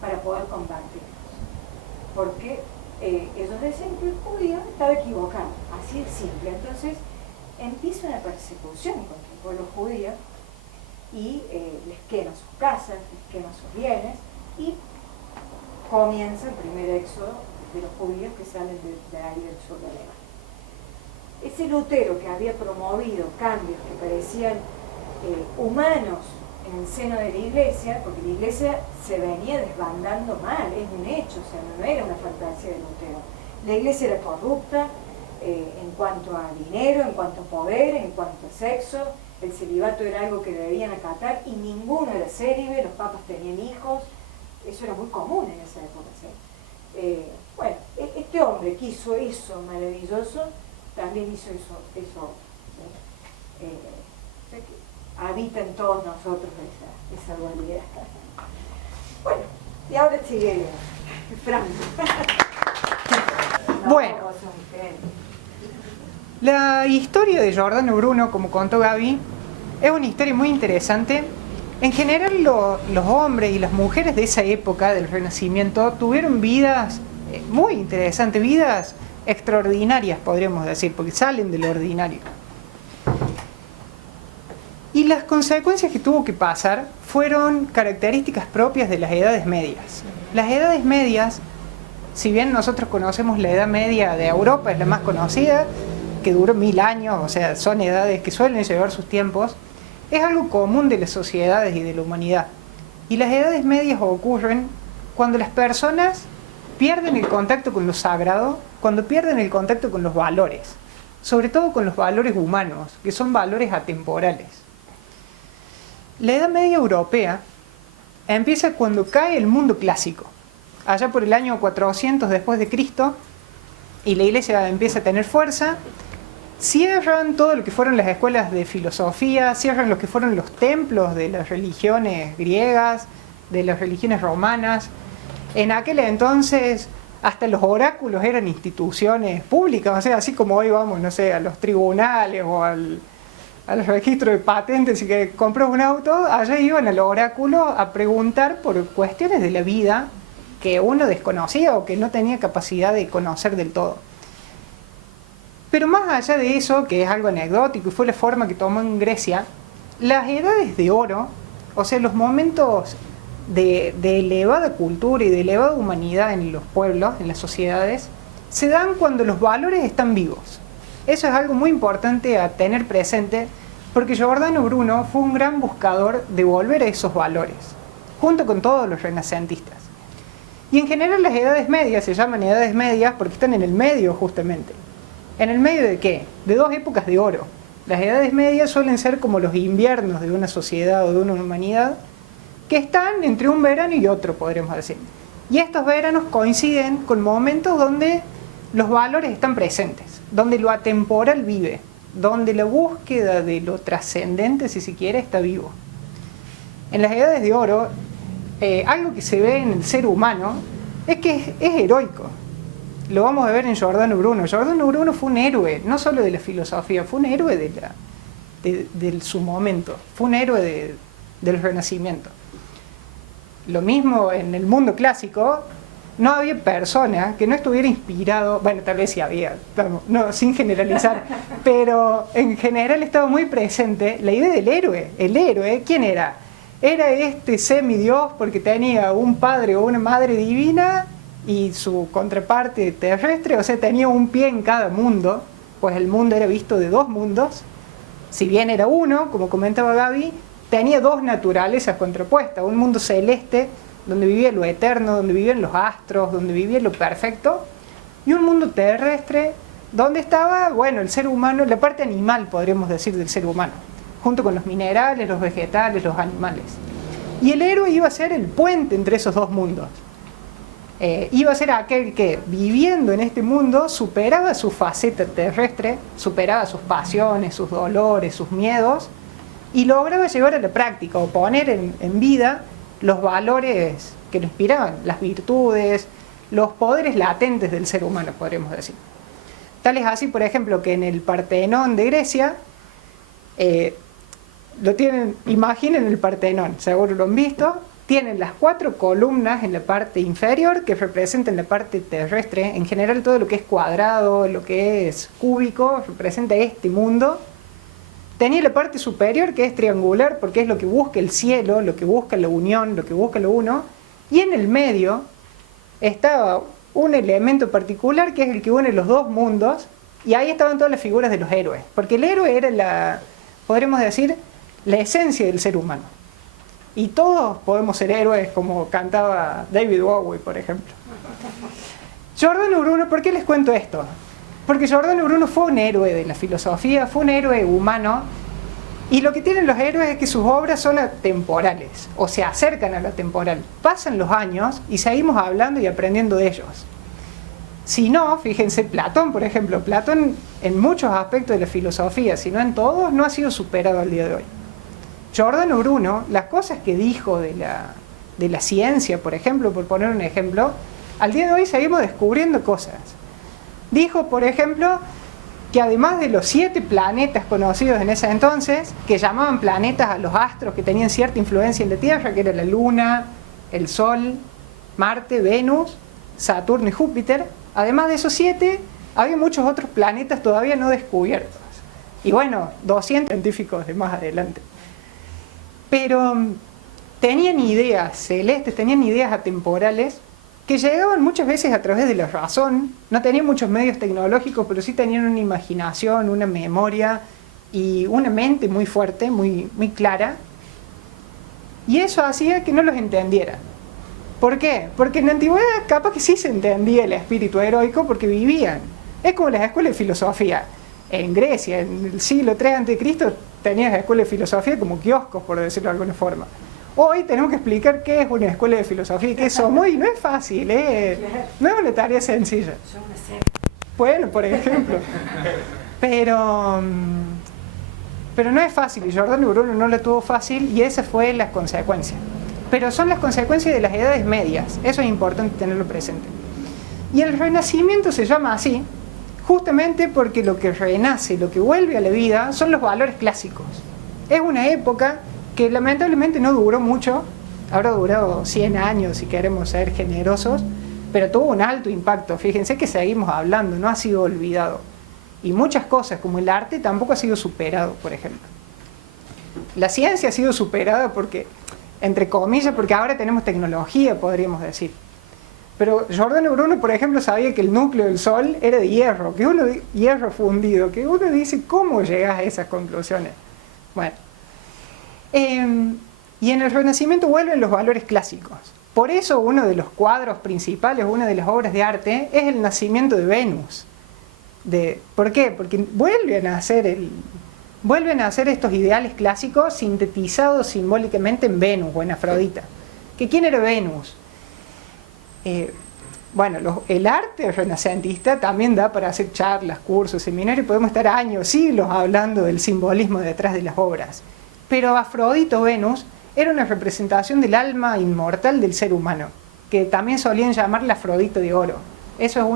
para poder combatirlos. Porque ellos decían que el judío estaba equivocado, así de simple. Entonces empieza una persecución contra el pueblo judío y les queman sus casas, les queman sus bienes y comienza el primer éxodo de los judíos que salen de ahí del sur de Alemania. Ese Lutero que había promovido cambios que parecían humanos en el seno de la iglesia, porque la iglesia se venía desbandando mal, es un hecho, o sea, no era una fantasía de Lutero. La iglesia era corrupta en cuanto a dinero, en cuanto a poder, en cuanto a sexo, el celibato era algo que debían acatar y ninguno era célibe, los papas tenían hijos, eso era muy común en esa época, ¿sí? Bueno, este hombre que hizo eso maravilloso, también hizo eso ¿sí? O sea que habita en todos nosotros esa dualidad. Bueno, y ahora sigue Franco. Bueno, la historia de Giordano Bruno, como contó Gaby, es una historia muy interesante. En general, los hombres y las mujeres de esa época del Renacimiento tuvieron vidas muy interesantes, vidas extraordinarias, podríamos decir, porque salen de lo ordinario. Y las consecuencias que tuvo que pasar fueron características propias de las edades medias. Las edades medias, si bien nosotros conocemos la Edad Media de Europa, es la más conocida, que duró 1000 años, o sea, son edades que suelen llevar sus tiempos, es algo común de las sociedades y de la humanidad. Y las edades medias ocurren cuando las personas pierden el contacto con lo sagrado, cuando pierden el contacto con los valores, sobre todo con los valores humanos, que son valores atemporales. La Edad Media europea empieza cuando cae el mundo clásico, allá por el año 400 después de Cristo, y la iglesia empieza a tener fuerza. Cierran todo lo que fueron las escuelas de filosofía, cierran lo que fueron los templos de las religiones griegas, de las religiones romanas. En aquel entonces hasta los oráculos eran instituciones públicas, o sea, así como hoy vamos, no sé, a los tribunales o al registro de patentes y que compras un auto, allá iban al oráculo a preguntar por cuestiones de la vida que uno desconocía o que no tenía capacidad de conocer del todo. Pero más allá de eso, que es algo anecdótico y fue la forma que tomó en Grecia, las edades de oro, o sea, los momentos de elevada cultura y de elevada humanidad en los pueblos, en las sociedades, se dan cuando los valores están vivos. Eso es algo muy importante a tener presente, porque Giordano Bruno fue un gran buscador de volver a esos valores, junto con todos los renacentistas. Y en general las edades medias se llaman edades medias porque están en el medio justamente. ¿En el medio de qué? De dos épocas de oro. Las edades medias suelen ser como los inviernos de una sociedad o de una humanidad, que están entre un verano y otro, podríamos decir. Y estos veranos coinciden con momentos donde los valores están presentes, donde lo atemporal vive, donde la búsqueda de lo trascendente, si se quiere, está vivo. En las edades de oro, algo que se ve en el ser humano es que es heroico. Lo vamos a ver en Giordano Bruno. Giordano Bruno fue un héroe, no solo de la filosofía, fue un héroe de su momento, fue un héroe del Renacimiento. Lo mismo en el mundo clásico, no había persona que no estuviera inspirado, bueno, tal vez sí había, no, sin generalizar, pero en general estaba muy presente la idea del héroe. El héroe, ¿quién era? Era este semidios porque tenía un padre o una madre divina y su contraparte terrestre, o sea, tenía un pie en cada mundo, pues el mundo era visto de dos mundos. Si bien era uno, como comentaba Gaby, tenía dos naturalezas contrapuestas, un mundo celeste donde vivía lo eterno, donde vivían los astros, donde vivía lo perfecto, y un mundo terrestre donde estaba, bueno, el ser humano, la parte animal, podríamos decir, del ser humano, junto con los minerales, los vegetales, los animales. Y el héroe iba a ser el puente entre esos dos mundos. Iba a ser aquel que, viviendo en este mundo, superaba su faceta terrestre, superaba sus pasiones, sus dolores, sus miedos, y lograba llevar a la práctica o poner en vida los valores que lo inspiraban, las virtudes, los poderes latentes del ser humano, podríamos decir. Tal es así, por ejemplo, que en el Partenón de Grecia, lo tienen, imaginen el Partenón, seguro lo han visto, tienen las 4 columnas en la parte inferior que representan la parte terrestre. En general todo lo que es cuadrado, lo que es cúbico, representa este mundo. Tenía la parte superior que es triangular porque es lo que busca el cielo, lo que busca la unión, lo que busca lo uno. Y en el medio estaba un elemento particular que es el que une los dos mundos. Y ahí estaban todas las figuras de los héroes. Porque el héroe era podríamos decir, la esencia del ser humano. Y todos podemos ser héroes, como cantaba David Bowie, por ejemplo. Giordano Bruno, ¿por qué les cuento esto? Porque Giordano Bruno fue un héroe de la filosofía, fue un héroe humano, y lo que tienen los héroes es que sus obras son atemporales, o se acercan a lo temporal. Pasan los años y seguimos hablando y aprendiendo de ellos. Si no, fíjense, Platón, por ejemplo, Platón en muchos aspectos de la filosofía, si no en todos, no ha sido superado al día de hoy. Giordano Bruno, las cosas que dijo de la ciencia, por ejemplo, por poner un ejemplo, al día de hoy seguimos descubriendo cosas. Dijo, por ejemplo, que además de los 7 planetas conocidos en ese entonces, que llamaban planetas a los astros que tenían cierta influencia en la Tierra, que era la Luna, el Sol, Marte, Venus, Saturno y Júpiter, además de esos 7, había muchos otros planetas todavía no descubiertos. Y bueno, 200 científicos de más adelante. Pero tenían ideas celestes, tenían ideas atemporales que llegaban muchas veces a través de la razón. No tenían muchos medios tecnológicos, pero sí tenían una imaginación, una memoria y una mente muy fuerte, muy, muy clara. Y eso hacía que no los entendieran. ¿Por qué? Porque en la antigüedad capaz que sí se entendía el espíritu heroico porque vivían. Es como las escuelas de filosofía. En Grecia, en el siglo III a.C., tenías escuelas de filosofía como kioscos, por decirlo de alguna forma. Hoy tenemos que explicar qué es una escuela de filosofía y qué somos, y no es fácil, no es una tarea sencilla. Bueno, por ejemplo. Pero no es fácil, y Giordano Bruno no lo tuvo fácil, y esa fue la consecuencia. Pero son las consecuencias de las edades medias, eso es importante tenerlo presente. Y el Renacimiento se llama así, justamente porque lo que renace, lo que vuelve a la vida, son los valores clásicos. Es una época que lamentablemente no duró mucho, habrá durado 100 años si queremos ser generosos, pero tuvo un alto impacto. Fíjense que seguimos hablando, no ha sido olvidado. Y muchas cosas, como el arte, tampoco ha sido superado, por ejemplo. La ciencia ha sido superada porque, entre comillas, porque ahora tenemos tecnología, podríamos decir. Pero Giordano Bruno, por ejemplo, sabía que el núcleo del Sol era de hierro, hierro fundido, que uno dice, ¿cómo llegas a esas conclusiones? Bueno, y en el Renacimiento vuelven los valores clásicos. Por eso uno de los cuadros principales, una de las obras de arte, es el nacimiento de Venus. ¿Por qué? Porque vuelven a hacer estos ideales clásicos sintetizados simbólicamente en Venus o en Afrodita. ¿Quién era Venus? Bueno, el arte renacentista también da para hacer charlas, cursos, seminarios, podemos estar años, siglos hablando del simbolismo detrás de las obras. Pero Afrodita o Venus era una representación del alma inmortal del ser humano, que también solían llamarla Afrodita de oro. Eso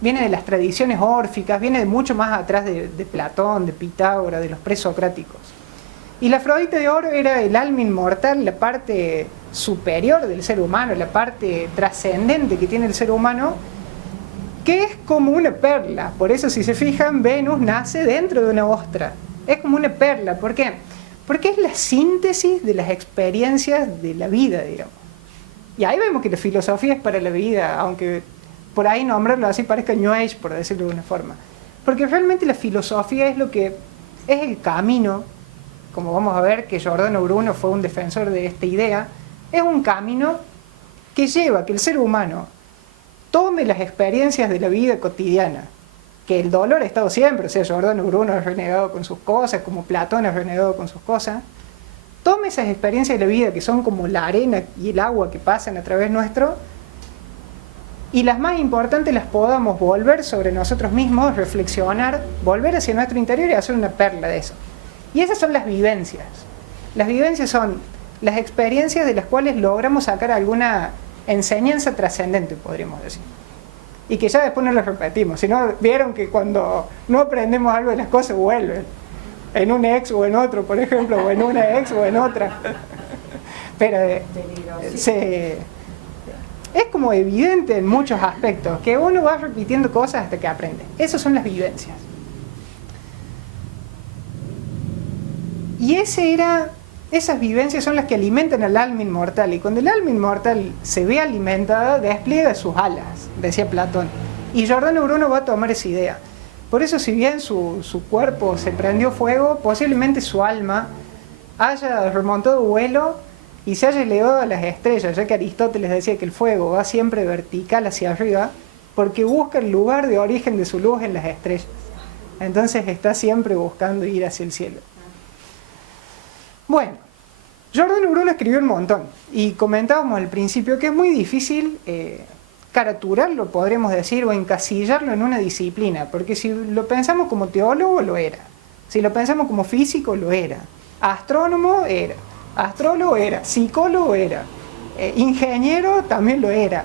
viene de las tradiciones órficas, viene de mucho más atrás de Platón, de Pitágoras, de los presocráticos. Y la Afrodita de oro era el alma inmortal, la parte superior del ser humano, la parte trascendente que tiene el ser humano, que es como una perla. Por eso, si se fijan, Venus nace dentro de una ostra. Es como una perla. ¿Por qué? Porque es la síntesis de las experiencias de la vida, digamos. Y ahí vemos que la filosofía es para la vida, aunque por ahí nombrarlo así parezca New Age, por decirlo de una forma. Porque realmente la filosofía es lo que es el camino, como vamos a ver que Giordano Bruno fue un defensor de esta idea, es un camino que lleva a que el ser humano tome las experiencias de la vida cotidiana, que el dolor ha estado siempre, o sea, Giordano Bruno es renegado con sus cosas, como Platón es renegado con sus cosas, tome esas experiencias de la vida que son como la arena y el agua que pasan a través nuestro, y las más importantes las podamos volver sobre nosotros mismos, reflexionar, volver hacia nuestro interior y hacer una perla de eso. Y esas son las vivencias. Las vivencias son las experiencias de las cuales logramos sacar alguna enseñanza trascendente, podríamos decir. Y que ya después no las repetimos. Si no, vieron que cuando no aprendemos algo de las cosas vuelven. En un ex o en otro, por ejemplo, o en una ex o en otra. Pero es como evidente en muchos aspectos que uno va repitiendo cosas hasta que aprende. Esas son las vivencias. Y esas vivencias son las que alimentan al alma inmortal. Y cuando el alma inmortal se ve alimentada, despliega sus alas, decía Platón. Y Giordano Bruno va a tomar esa idea. Por eso, si bien su cuerpo se prendió fuego, posiblemente su alma haya remontado vuelo y se haya elevado a las estrellas, ya que Aristóteles decía que el fuego va siempre vertical hacia arriba, porque busca el lugar de origen de su luz en las estrellas. Entonces está siempre buscando ir hacia el cielo. Bueno, Giordano Bruno escribió un montón y comentábamos al principio que es muy difícil caraturarlo, podremos decir, o encasillarlo en una disciplina, porque si lo pensamos como teólogo, lo era. Si lo pensamos como físico, lo era. Astrónomo, era. Astrólogo, era. Psicólogo, era. Ingeniero, también lo era.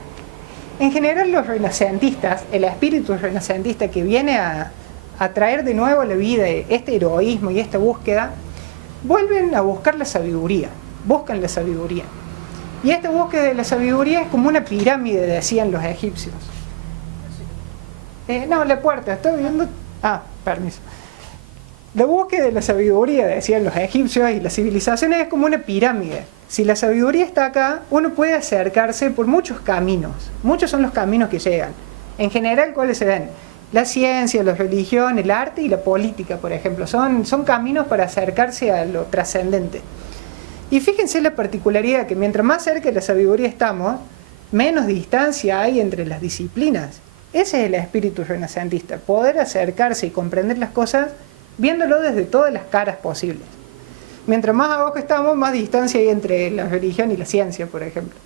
En general, los renacentistas, el espíritu renacentista que viene a traer de nuevo a la vida este heroísmo y esta búsqueda, vuelven a buscar la sabiduría, buscan la sabiduría. Y esta búsqueda de la sabiduría es como una pirámide, decían los egipcios. No, la puerta, estoy viendo... permiso. La búsqueda de la sabiduría, decían los egipcios, y las civilizaciones es como una pirámide. Si la sabiduría está acá, uno puede acercarse por muchos caminos. Muchos son los caminos que llegan. En general, ¿cuáles se ven? La ciencia, la religión, el arte y la política, por ejemplo. Son caminos para acercarse a lo trascendente. Y fíjense la particularidad que mientras más cerca de la sabiduría estamos, menos distancia hay entre las disciplinas. Ese es el espíritu renacentista, poder acercarse y comprender las cosas viéndolo desde todas las caras posibles. Mientras más abajo estamos, más distancia hay entre la religión y la ciencia, por ejemplo.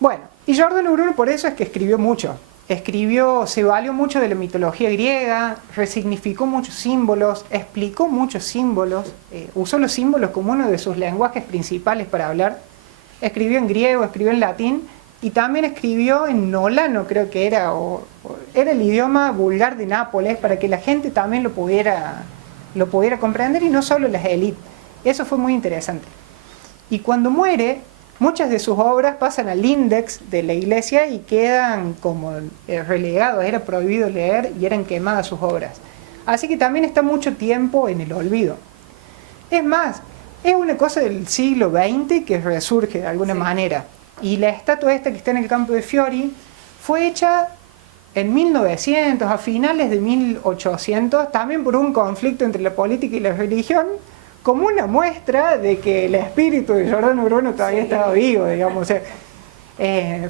Bueno, y Giordano Bruno por eso es que escribió mucho. Se valió mucho de la mitología griega, resignificó muchos símbolos, explicó muchos símbolos, usó los símbolos como uno de sus lenguajes principales para hablar. Escribió en griego, escribió en latín y también escribió en nolano, creo que era el idioma vulgar de Nápoles, para que la gente también lo pudiera comprender y no solo las élites. Eso fue muy interesante. Y cuando muere, muchas de sus obras pasan al índex de la iglesia y quedan como relegados, era prohibido leer y eran quemadas sus obras. Así que también está mucho tiempo en el olvido. Es más, es una cosa del siglo XX que resurge de alguna manera. Y la estatua esta que está en el campo de Fiori fue hecha en 1900, a finales de 1800, también por un conflicto entre la política y la religión, como una muestra de que el espíritu de Giordano Bruno todavía estaba vivo, digamos. O sea,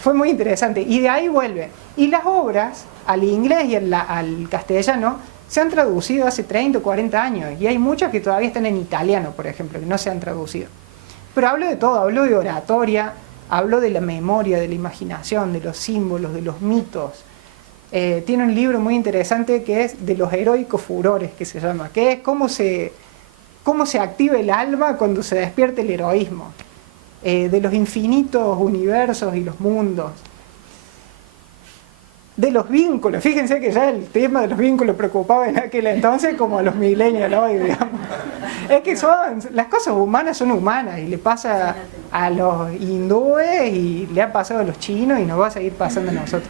fue muy interesante. Y de ahí vuelve. Y las obras, al inglés y al castellano, se han traducido hace 30 o 40 años. Y hay muchas que todavía están en italiano, por ejemplo, que no se han traducido. Pero hablo de todo, hablo de oratoria, hablo de la memoria, de la imaginación, de los símbolos, de los mitos. Tiene un libro muy interesante que es de los heroicos furores, que se llama, que es cómo se activa el alma cuando se despierta el heroísmo, de los infinitos universos y los mundos. de los vínculos. Fíjense que ya el tema de los vínculos preocupaba en aquel entonces como a los millennials hoy, digamos. Es que las cosas humanas son humanas y le pasa a los hindúes y le ha pasado a los chinos y nos va a seguir pasando a nosotros.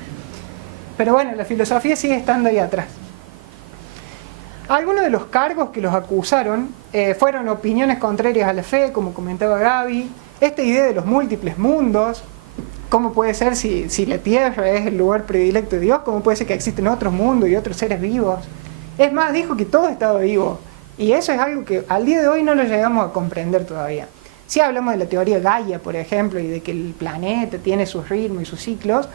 Pero bueno, la filosofía sigue estando ahí atrás. Algunos de los cargos que los acusaron fueron opiniones contrarias a la fe, como comentaba Gaby, esta idea de los múltiples mundos. ¿Cómo puede ser si la Tierra es el lugar predilecto de Dios? ¿Cómo puede ser que existen otros mundos y otros seres vivos? Es más, dijo que todo estaba vivo. Y eso es algo que al día de hoy no lo llegamos a comprender todavía. Si hablamos de la teoría Gaia, por ejemplo, y de que el planeta tiene sus ritmos y sus ciclos,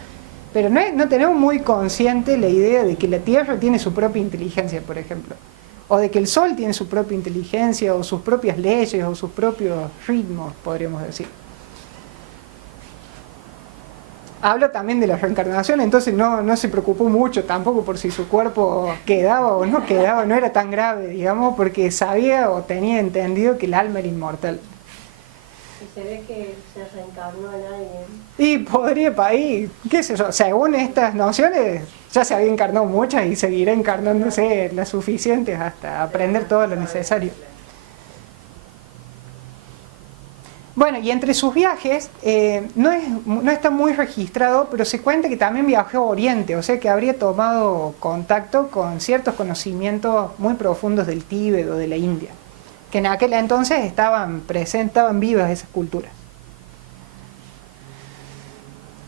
pero no tenemos muy consciente la idea de que la Tierra tiene su propia inteligencia, por ejemplo. O de que el Sol tiene su propia inteligencia, o sus propias leyes, o sus propios ritmos, podríamos decir. Habla también de la reencarnación, entonces no se preocupó mucho tampoco por si su cuerpo quedaba o no quedaba, no era tan grave, digamos, porque sabía o tenía entendido que el alma era inmortal. Y se ve que se reencarnó en alguien. Y podría, ahí, qué sé yo, según estas nociones, ya se había encarnado muchas y seguirá encarnándose las suficientes hasta aprender todo lo necesario. Bueno, y entre sus viajes, no está muy registrado, pero se cuenta que también viajó a Oriente, o sea que habría tomado contacto con ciertos conocimientos muy profundos del Tíbet o de la India, que en aquel entonces estaban vivas esas culturas.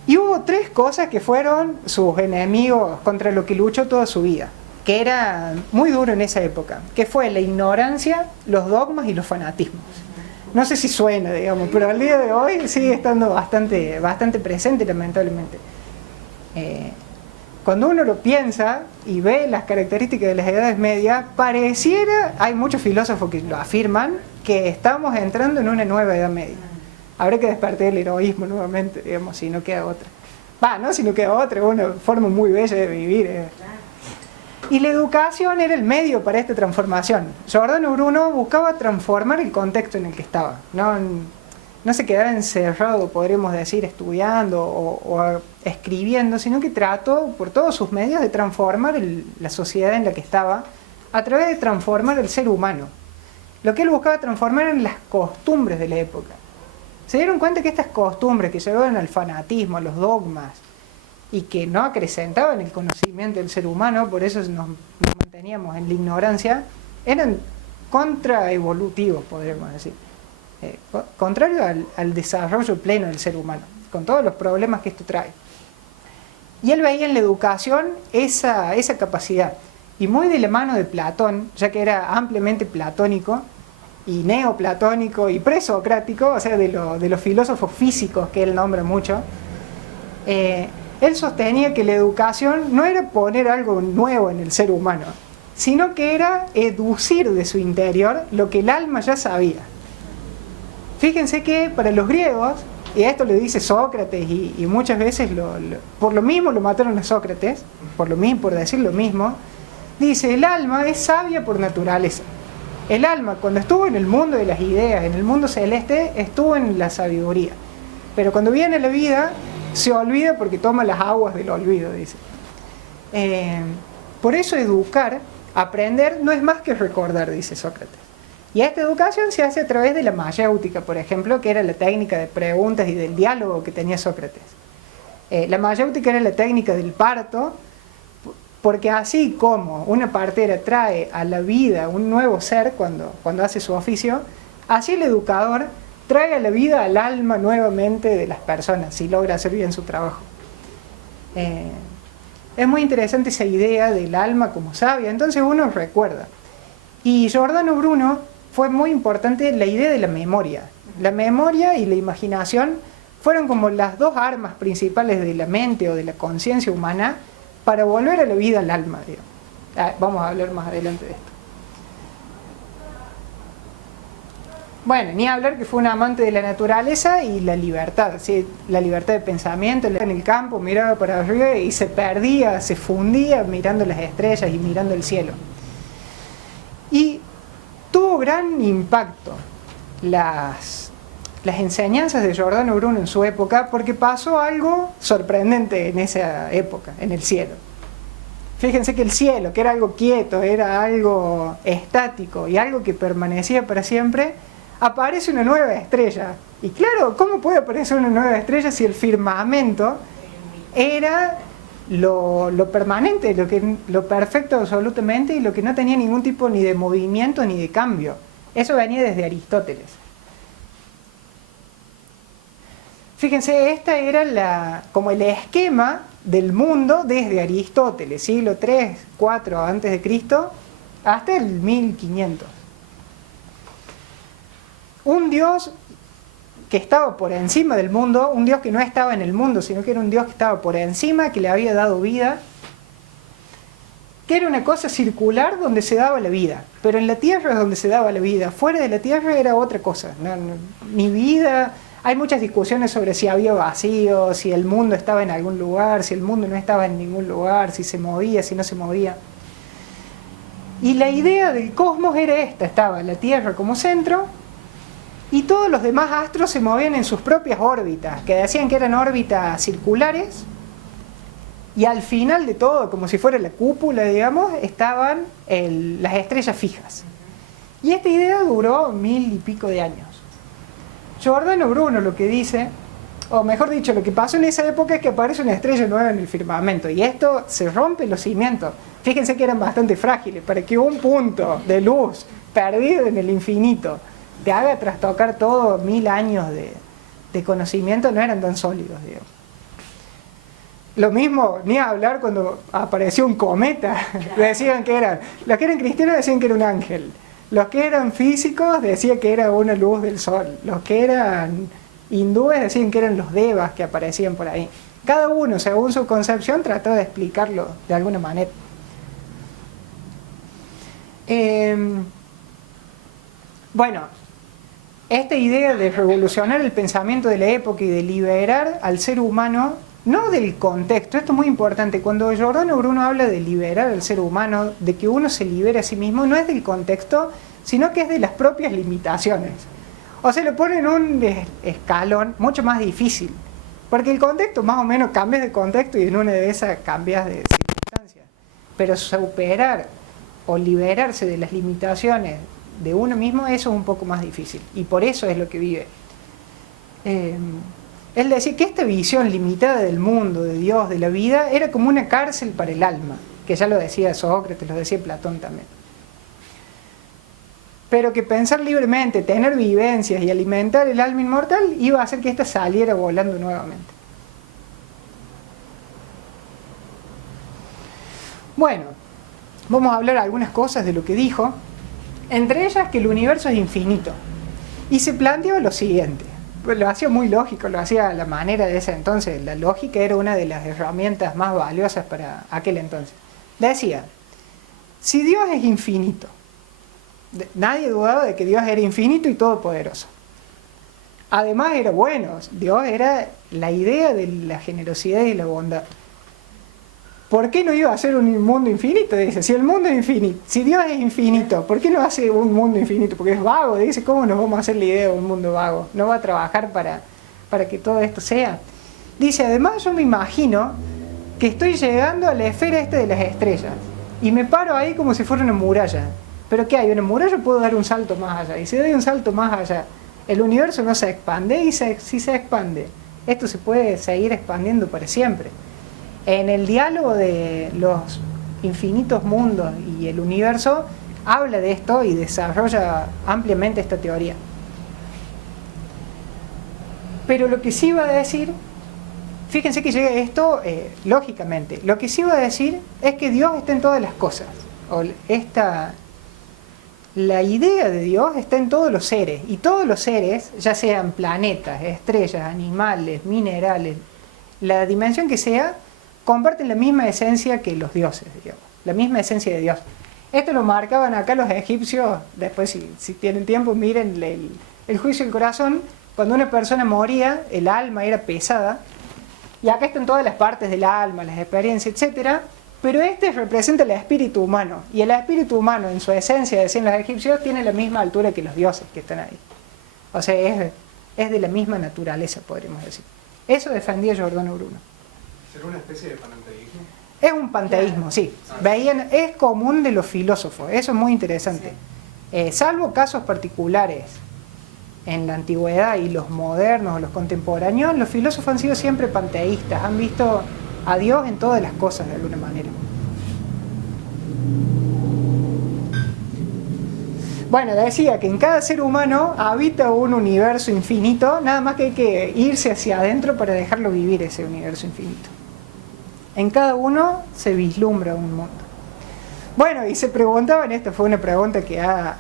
Y hubo 3 cosas que fueron sus enemigos contra lo que luchó toda su vida, que era muy duro en esa época, que fue la ignorancia, los dogmas y los fanatismos. No sé si suena, digamos, pero al día de hoy sigue estando bastante presente, lamentablemente. Cuando uno lo piensa y ve las características de las edades medias, pareciera, hay muchos filósofos que lo afirman, que estamos entrando en una nueva edad media. Habrá que despertar el heroísmo nuevamente, digamos, si no queda otra. No, si no queda otra, es una forma muy bella de vivir. Y la educación era el medio para esta transformación. Giordano Bruno buscaba transformar el contexto en el que estaba. No se quedaba encerrado, podríamos decir, estudiando o escribiendo, sino que trató por todos sus medios de transformar la sociedad en la que estaba a través de transformar el ser humano. Lo que él buscaba transformar eran las costumbres de la época. Se dieron cuenta que estas costumbres que llevaban al fanatismo, a los dogmas, y que no acrecentaban el conocimiento del ser humano, por eso nos manteníamos en la ignorancia, eran contraevolutivos, podríamos decir. Contrario al desarrollo pleno del ser humano, con todos los problemas que esto trae. Y él veía en la educación esa capacidad, y muy de la mano de Platón, ya que era ampliamente platónico, y neoplatónico, y presocrático, o sea, de los filósofos físicos que él nombra mucho. Él sostenía que la educación no era poner algo nuevo en el ser humano, sino que era educir de su interior lo que el alma ya sabía. Fíjense que para los griegos, y esto lo dice Sócrates, y muchas veces por lo mismo lo mataron a Sócrates, por decir lo mismo, dice, el alma es sabia por naturaleza. El alma, cuando estuvo en el mundo de las ideas, en el mundo celeste, estuvo en la sabiduría. Pero cuando viene la vida, se olvida porque toma las aguas del olvido, dice. Por eso educar, aprender, no es más que recordar, dice Sócrates. Y esta educación se hace a través de la mayéutica, por ejemplo, que era la técnica de preguntas y del diálogo que tenía Sócrates. La mayéutica era la técnica del parto, porque así como una partera trae a la vida un nuevo ser cuando hace su oficio, así el educador trae a la vida al alma nuevamente de las personas, si logra hacer bien su trabajo. Es muy interesante esa idea del alma como sabia, entonces uno recuerda. Y Giordano Bruno fue muy importante la idea de la memoria. La memoria y la imaginación fueron como las 2 armas principales de la mente o de la conciencia humana para volver a la vida al alma, digamos. Vamos a hablar más adelante de esto. Bueno, ni hablar que fue un amante de la naturaleza y la libertad, ¿sí? La libertad de pensamiento, en el campo miraba para arriba y se perdía, se fundía mirando las estrellas y mirando el cielo. Y tuvo gran impacto las enseñanzas de Giordano Bruno en su época, porque pasó algo sorprendente en esa época, en el cielo. Fíjense que el cielo, que era algo quieto, era algo estático y algo que permanecía para siempre, aparece una nueva estrella. Y claro, ¿cómo puede aparecer una nueva estrella si el firmamento era lo permanente, lo perfecto absolutamente, y lo que no tenía ningún tipo ni de movimiento ni de cambio? Eso venía desde Aristóteles. Fíjense, esta era como el esquema del mundo desde Aristóteles, siglo 3, 4 antes de Cristo, hasta el 1500. Un Dios que estaba por encima del mundo, un Dios que no estaba en el mundo, sino que era un Dios que estaba por encima, que le había dado vida, que era una cosa circular donde se daba la vida, pero en la tierra es donde se daba la vida, fuera de la tierra era otra cosa, ni vida. Hay muchas discusiones sobre si había vacío, si el mundo estaba en algún lugar, si el mundo no estaba en ningún lugar, si se movía, si no se movía. Y la idea del cosmos era esta: estaba la Tierra como centro y todos los demás astros se movían en sus propias órbitas, que decían que eran órbitas circulares, y al final de todo, como si fuera la cúpula, digamos, estaban las estrellas fijas. Y esta idea duró 1000 y pico de años. Giordano Bruno lo que dice, o mejor dicho, lo que pasó en esa época es que aparece una estrella nueva en el firmamento, y esto se rompe los cimientos. Fíjense que eran bastante frágiles, para que un punto de luz perdido en el infinito te haga trastocar todo 1000 años de conocimiento, no eran tan sólidos, digamos. Lo mismo, ni a hablar cuando apareció un cometa, decían que eran, los que eran cristianos decían que era un ángel, los que eran físicos decían que era una luz del sol, los que eran hindúes decían que eran los devas que aparecían por ahí. Cada uno, según su concepción, trató de explicarlo de alguna manera. Bueno, esta idea de revolucionar el pensamiento de la época y de liberar al ser humano, no del contexto, esto es muy importante, cuando Giordano Bruno habla de liberar al ser humano, de que uno se libere a sí mismo, no es del contexto, sino que es de las propias limitaciones. O sea, lo pone en un escalón mucho más difícil, porque el contexto más o menos cambias de contexto y en una de esas cambias de circunstancias. Pero superar o liberarse de las limitaciones de uno mismo, eso es un poco más difícil, y por eso es lo que vive. Él decía que esta visión limitada del mundo, de Dios, de la vida, era como una cárcel para el alma, que ya lo decía Sócrates, lo decía Platón también. Pero que pensar libremente, tener vivencias y alimentar el alma inmortal iba a hacer que ésta saliera volando nuevamente. Bueno, vamos a hablar algunas cosas de lo que dijo, entre ellas que el universo es infinito. Y se planteó lo siguiente, lo hacía muy lógico, lo hacía a la manera de ese entonces, la lógica era una de las herramientas más valiosas para aquel entonces. Decía, si Dios es infinito, nadie dudaba de que Dios era infinito y todopoderoso. Además era bueno, Dios era la idea de la generosidad y la bondad. ¿Por qué no iba a hacer un mundo infinito? Dice, si el mundo es infinito, si Dios es infinito, ¿por qué no hace un mundo infinito? Porque es vago, dice, ¿cómo nos vamos a hacer la idea de un mundo vago? No va a trabajar para que todo esto sea. Dice, además yo me imagino que estoy llegando a la esfera esta de las estrellas y me paro ahí como si fuera una muralla. ¿Pero qué hay? ¿Una muralla? Puedo dar un salto más allá. Y si doy un salto más allá, el universo no se expande, y si se expande, esto se puede seguir expandiendo para siempre. En el diálogo de los infinitos mundos y el universo, habla de esto y desarrolla ampliamente esta teoría. Pero lo que sí va a decir, fíjense que llega esto lógicamente, lo que sí va a decir es que Dios está en todas las cosas. La idea de Dios está en todos los seres, y todos los seres, ya sean planetas, estrellas, animales, minerales, la dimensión que sea, comparten la misma esencia que los dioses, digamos, la misma esencia de Dios. Esto lo marcaban acá los egipcios, después si tienen tiempo miren el juicio del corazón, cuando una persona moría, el alma era pesada, y acá están todas las partes del alma, las experiencias, etc. Pero este representa el espíritu humano, y el espíritu humano en su esencia, decían los egipcios, tiene la misma altura que los dioses que están ahí. O sea, es de la misma naturaleza, podríamos decir. Eso defendía Giordano Bruno. ¿Será una especie de panenteísmo? Es un panteísmo, sí. Veían, es común de los filósofos, eso es muy interesante. Salvo casos particulares en la antigüedad y los modernos, los contemporáneos, los filósofos han sido siempre panteístas, han visto a Dios en todas las cosas de alguna manera. Bueno, decía que en cada ser humano habita un universo infinito, nada más que hay que irse hacia adentro para dejarlo vivir ese universo infinito. En cada uno se vislumbra un mundo. Bueno, y se preguntaban, esta fue una pregunta que ha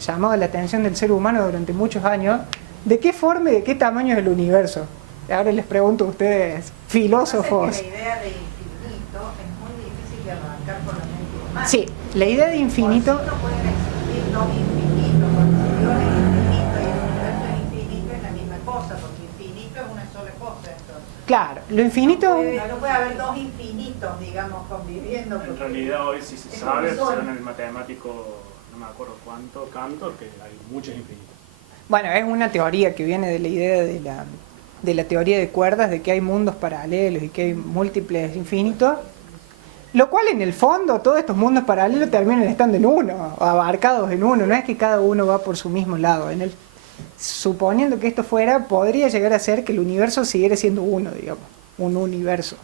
llamado la atención del ser humano durante muchos años, ¿de qué forma y de qué tamaño es el universo? Ahora les pregunto a ustedes, filósofos. La idea de infinito es muy difícil de arrancar por la mente humana. Sí, la idea de infinito... Por sí no pueden existir dos infinitos, porque si Dios es infinito y el universo es infinito es la misma cosa, porque infinito es una sola cosa entonces. Claro, lo infinito... No puede haber dos infinitos, digamos, conviviendo. En realidad hoy sí se sabe, según el matemático, no me acuerdo cuánto, Cantor, que hay muchos infinitos. Bueno, es una teoría que viene de la idea de la teoría de cuerdas, de que hay mundos paralelos y que hay múltiples infinitos, lo cual en el fondo todos estos mundos paralelos terminan estando en uno, abarcados en uno, no es que cada uno va por su mismo lado. Suponiendo que esto fuera, podría llegar a ser que el universo siguiera siendo uno, digamos, un universo.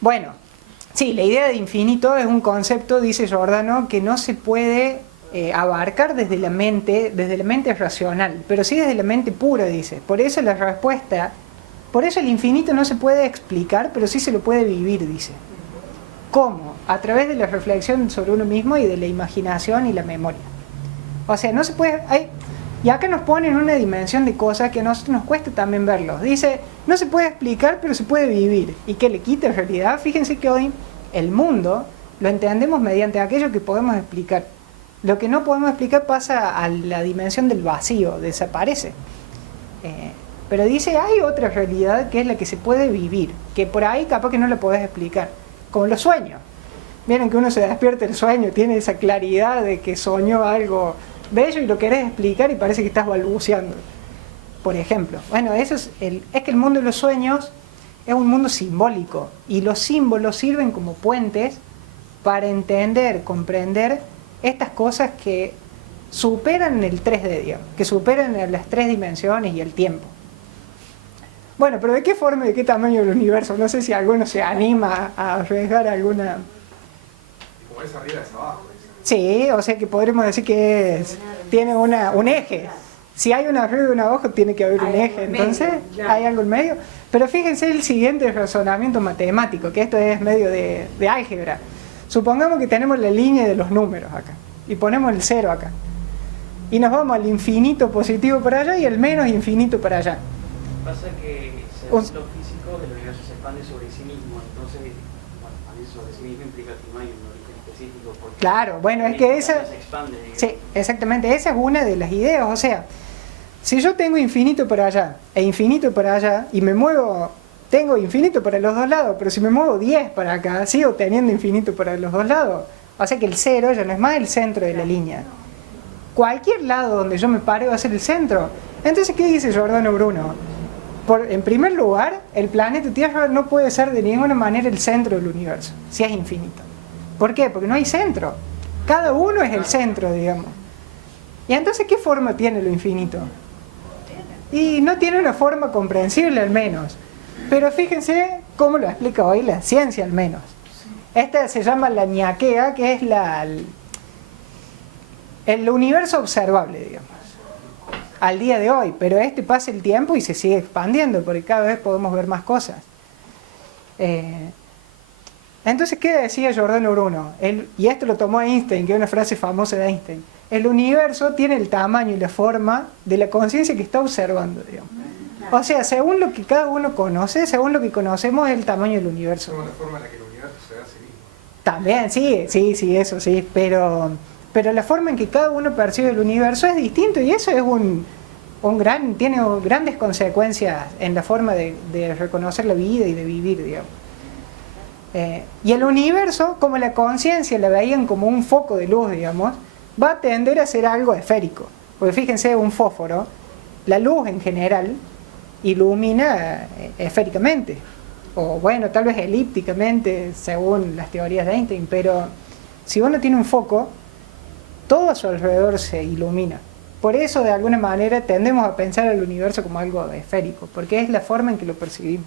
Bueno, sí, la idea de infinito es un concepto, dice Giordano, que no se puede abarcar desde la mente racional, pero sí desde la mente pura, dice. Por eso la respuesta, por eso el infinito no se puede explicar, pero sí se lo puede vivir, dice. ¿Cómo? A través de la reflexión sobre uno mismo y de la imaginación y la memoria. O sea, no se puede... y acá nos ponen una dimensión de cosas que a nosotros nos cuesta también verlos. Dice, no se puede explicar, pero se puede vivir. ¿Y qué le quita en realidad? Fíjense que hoy el mundo lo entendemos mediante aquello que podemos explicar. Lo que no podemos explicar pasa a la dimensión del vacío, desaparece. Pero dice, hay otra realidad que es la que se puede vivir, que por ahí capaz que no la podés explicar, como los sueños. Miren que uno se despierta el sueño, tiene esa claridad de que soñó algo bello y lo querés explicar y parece que estás balbuceando, por ejemplo. Bueno, eso es que el mundo de los sueños es un mundo simbólico y los símbolos sirven como puentes para entender, comprender estas cosas que superan el 3D, digamos, que superan las 3 dimensiones y el tiempo. Bueno, pero ¿de qué forma y de qué tamaño el universo? No sé si alguno se anima a arriesgar alguna... Como es arriba es abajo. Sí, o sea que podremos decir que tiene un eje. Si hay una arriba y una abajo, tiene que haber un eje, entonces hay algo en medio. Pero fíjense el siguiente razonamiento matemático, que esto es medio de álgebra. Supongamos que tenemos la línea de los números acá, y ponemos el 0 acá. Y nos vamos al infinito positivo para allá y el menos infinito para allá. Pasa que según lo físico, el universo se expande sobre sí mismo, entonces, bueno, expandir sobre sí mismo implica que no hay un origen específico. Claro, bueno, es que esa... Se expande, digamos. Sí, exactamente, esa es una de las ideas, o sea, si yo tengo infinito para allá e infinito para allá y me muevo, tengo infinito para los dos lados, pero si me muevo 10 para acá, sigo teniendo infinito para los dos lados. O sea que el 0 ya no es más el centro de la línea. Cualquier lado donde yo me pare va a ser el centro. Entonces, ¿qué dice Giordano Bruno? En primer lugar, el planeta Tierra no puede ser de ninguna manera el centro del universo, si es infinito. ¿Por qué? Porque no hay centro. Cada uno es el centro, digamos. ¿Y entonces qué forma tiene lo infinito? Y no tiene una forma comprensible al menos. Pero fíjense cómo lo explica hoy la ciencia al menos. Esta se llama la ñaquea, que es el universo observable, digamos, al día de hoy. Pero pasa el tiempo y se sigue expandiendo, porque cada vez podemos ver más cosas. Entonces, ¿qué decía Giordano Bruno? Y esto lo tomó Einstein, que es una frase famosa de Einstein. El universo tiene el tamaño y la forma de la conciencia que está observando, digamos. O sea, según lo que cada uno conoce, según lo que conocemos, es el tamaño del universo. Es la forma en la que el universo se ve a sí mismo. También, sí, eso sí, pero la forma en que cada uno percibe el universo es distinto y eso es tiene grandes consecuencias en la forma de reconocer la vida y de vivir, digamos. Y el universo, como la conciencia la veían como un foco de luz, digamos, va a tender a ser algo esférico. Porque fíjense, un fósforo, la luz en general, ilumina esféricamente, o bueno, tal vez elípticamente, según las teorías de Einstein, pero si uno tiene un foco, todo a su alrededor se ilumina. Por eso, de alguna manera, tendemos a pensar al universo como algo esférico, porque es la forma en que lo percibimos.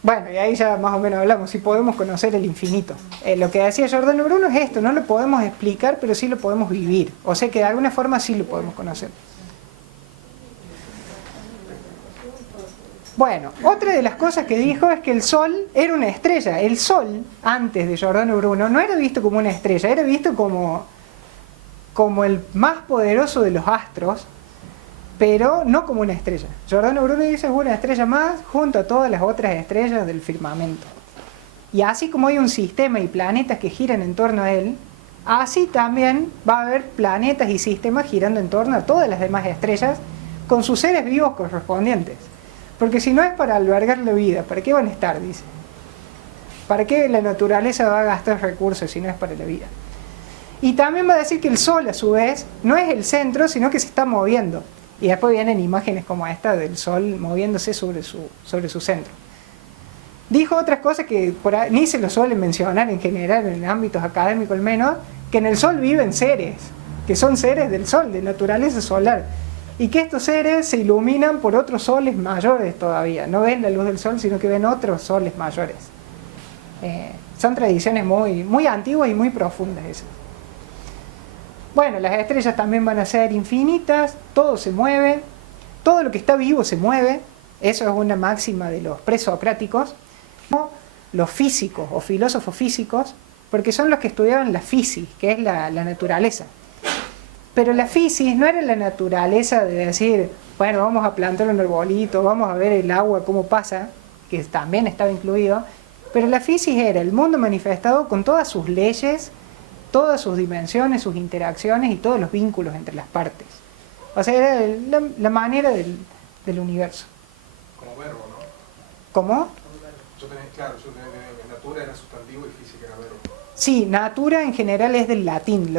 Bueno, y ahí ya más o menos hablamos, si podemos conocer el infinito. Lo que decía Giordano Bruno es esto, no lo podemos explicar, pero sí lo podemos vivir. O sea que de alguna forma sí lo podemos conocer. Bueno, otra de las cosas que dijo es que el Sol era una estrella. El Sol, antes de Giordano Bruno, no era visto como una estrella, era visto como el más poderoso de los astros, pero no como una estrella. Giordano Bruno dice que es una estrella más junto a todas las otras estrellas del firmamento. Y así como hay un sistema y planetas que giran en torno a él, así también va a haber planetas y sistemas girando en torno a todas las demás estrellas con sus seres vivos correspondientes. Porque si no es para albergar la vida, ¿para qué van a estar? Dice. ¿Para qué la naturaleza va a gastar recursos si no es para la vida? Y también va a decir que el Sol, a su vez, no es el centro, sino que se está moviendo. Y después vienen imágenes como esta del Sol moviéndose sobre su centro. Dijo otras cosas que por ahí, ni se lo suelen mencionar en general, en ámbitos académicos al menos, que en el Sol viven seres, que son seres del Sol, de naturaleza solar. Y que estos seres se iluminan por otros soles mayores todavía. No ven la luz del Sol, sino que ven otros soles mayores. Son tradiciones muy, muy antiguas y muy profundas esas. Bueno, las estrellas también van a ser infinitas, todo se mueve, todo lo que está vivo se mueve, eso es una máxima de los presocráticos, los físicos o filósofos físicos, porque son los que estudiaban la physis, que es la naturaleza. Pero la physis no era la naturaleza de decir, bueno, vamos a plantar un arbolito, vamos a ver el agua cómo pasa, que también estaba incluido, pero la physis era el mundo manifestado con todas sus leyes, todas sus dimensiones, sus interacciones y todos los vínculos entre las partes. O sea, era la manera del universo. Como verbo, ¿no? ¿Cómo? Natura era sustantivo y física era verbo. Sí, natura en general es del latín,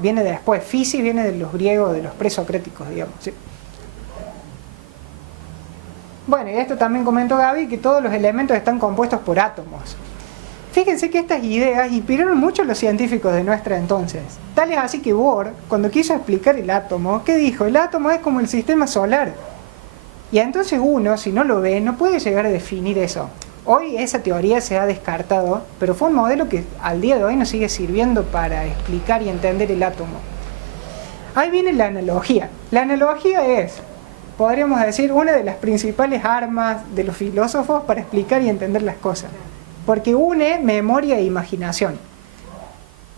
viene de después, physis viene de los griegos, de los presocráticos, digamos. ¿Sí? Bueno, y esto también comentó Gaby, que todos los elementos están compuestos por átomos. Fíjense que estas ideas inspiraron mucho a los científicos de nuestra entonces. Tal es así que Bohr, cuando quiso explicar el átomo, ¿qué dijo? El átomo es como el sistema solar. Y entonces uno, si no lo ve, no puede llegar a definir eso. Hoy esa teoría se ha descartado, pero fue un modelo que al día de hoy nos sigue sirviendo para explicar y entender el átomo. Ahí viene la analogía. La analogía es, podríamos decir, una de las principales armas de los filósofos para explicar y entender las cosas. Porque une memoria e imaginación.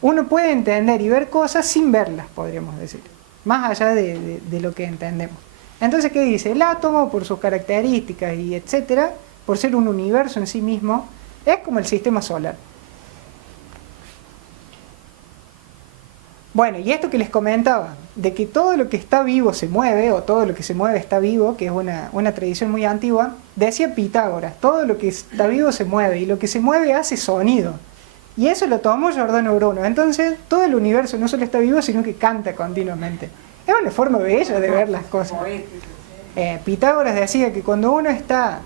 Uno puede entender y ver cosas sin verlas, podríamos decir, más allá de lo que entendemos. Entonces, ¿qué dice? El átomo, por sus características y etcétera, por ser un universo en sí mismo, es como el sistema solar. Bueno, y esto que les comentaba, de que todo lo que está vivo se mueve, o todo lo que se mueve está vivo, que es una tradición muy antigua, decía Pitágoras, todo lo que está vivo se mueve, y lo que se mueve hace sonido. Y eso lo tomó Giordano Bruno. Entonces, todo el universo no solo está vivo, sino que canta continuamente. Es una forma bella de ver las cosas. Pitágoras decía que cuando uno está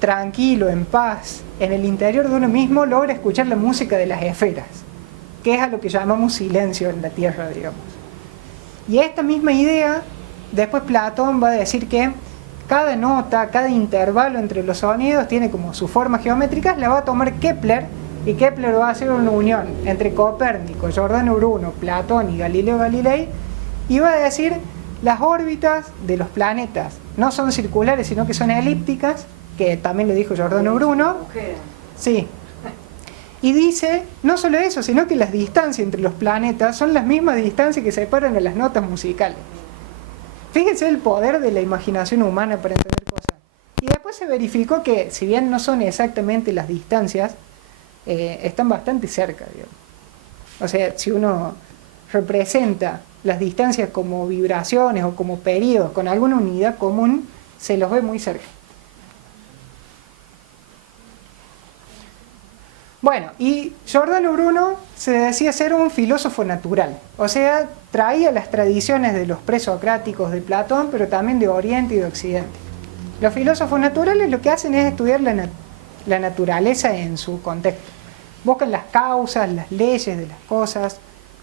tranquilo, en paz, en el interior de uno mismo, logra escuchar la música de las esferas, que es a lo que llamamos silencio en la Tierra, digamos. Y esta misma idea, después Platón va a decir que cada nota, cada intervalo entre los sonidos tiene como sus formas geométricas, la va a tomar Kepler, y Kepler va a hacer una unión entre Copérnico, Giordano Bruno, Platón y Galileo Galilei, y va a decir las órbitas de los planetas no son circulares, sino que son elípticas, que también lo dijo Giordano Bruno. Sí. Y dice, no solo eso, sino que las distancias entre los planetas son las mismas distancias que separan a las notas musicales. Fíjense el poder de la imaginación humana para entender cosas. Y después se verificó que, si bien no son exactamente las distancias, están bastante cerca, digamos. O sea, si uno representa las distancias como vibraciones o como periodos con alguna unidad común, se los ve muy cerca. Bueno, Bueno, y Giordano Bruno se decía ser un filósofo natural, o sea, traía las tradiciones de los presocráticos de Platón, pero también de Oriente y de Occidente. Los filósofos naturales lo que hacen es estudiar la naturaleza en su contexto. Buscan las causas, las leyes de las cosas,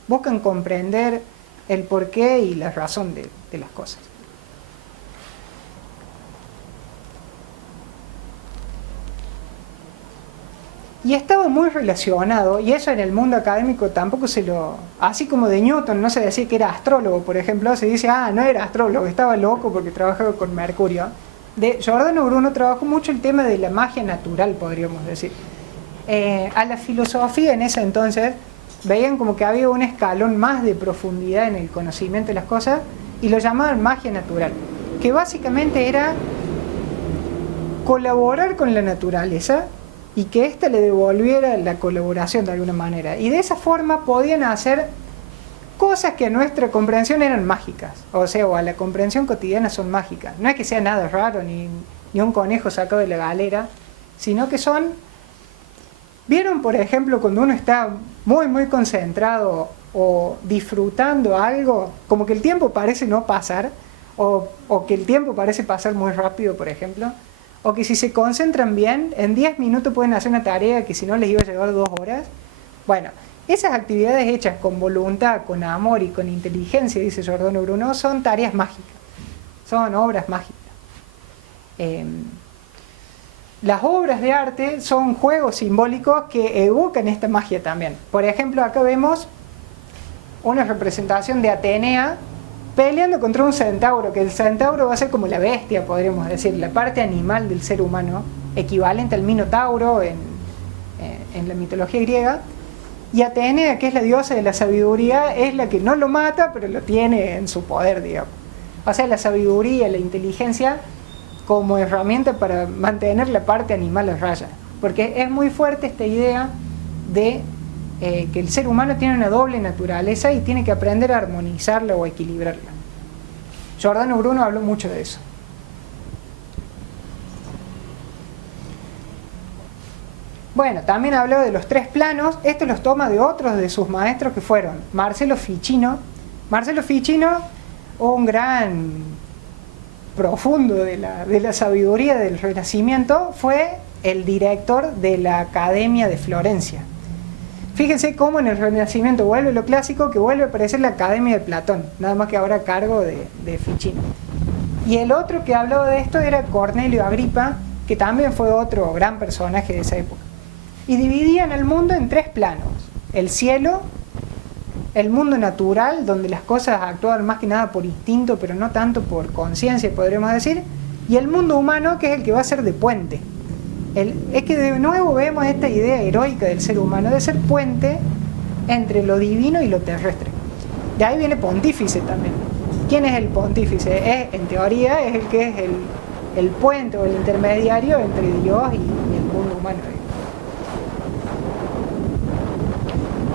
buscan comprender el porqué y la razón de las cosas. Y estaba muy relacionado, y eso en el mundo académico tampoco se lo... Así como de Newton no se decía que era astrólogo, por ejemplo, se dice, no era astrólogo, estaba loco porque trabajaba con Mercurio. De Giordano Bruno trabajó mucho el tema de la magia natural, podríamos decir. A la filosofía en ese entonces veían como que había un escalón más de profundidad en el conocimiento de las cosas, y lo llamaban magia natural, que básicamente era colaborar con la naturaleza y que ésta le devolviera la colaboración de alguna manera. Y de esa forma podían hacer cosas que a nuestra comprensión eran mágicas, o sea, o a la comprensión cotidiana son mágicas. No es que sea nada raro, ni un conejo sacado de la galera, sino que son... ¿Vieron, por ejemplo, cuando uno está muy, muy concentrado o disfrutando algo, como que el tiempo parece no pasar, o que el tiempo parece pasar muy rápido, por ejemplo? O que si se concentran bien, en 10 minutos pueden hacer una tarea que si no les iba a llevar 2 horas. Bueno, esas actividades hechas con voluntad, con amor y con inteligencia, dice Giordano Bruno, son tareas mágicas, son obras mágicas. Las obras de arte son juegos simbólicos que evocan esta magia también. Por ejemplo, acá vemos una representación de Atenea peleando contra un centauro, que el centauro va a ser como la bestia, podríamos decir, la parte animal del ser humano, equivalente al minotauro en la mitología griega. Y Atenea, que es la diosa de la sabiduría, es la que no lo mata, pero lo tiene en su poder, digamos. O sea, la sabiduría, la inteligencia como herramienta para mantener la parte animal a raya. Porque es muy fuerte esta idea de que el ser humano tiene una doble naturaleza y tiene que aprender a armonizarla o a equilibrarla. Giordano Bruno habló mucho de eso. Bueno, también habló de los 3 planos. Esto los toma de otros de sus maestros que fueron Marcello Ficino. Marcello Ficino, un gran profundo de la sabiduría del Renacimiento, fue el director de la Academia de Florencia. Fíjense cómo en el Renacimiento vuelve lo clásico, que vuelve a aparecer la Academia de Platón, nada más que ahora a cargo de Ficino. Y el otro que hablaba de esto era Cornelio Agripa, que también fue otro gran personaje de esa época. Y dividían el mundo en 3 planos: el cielo, el mundo natural, donde las cosas actuaban más que nada por instinto, pero no tanto por conciencia, podríamos decir, y el mundo humano, que es el que va a ser de puente. Es que de nuevo vemos esta idea heroica del ser humano de ser puente entre lo divino y lo terrestre. De ahí viene pontífice también. ¿Quién es el pontífice? En teoría es el que es el puente o el intermediario entre Dios y el mundo humano.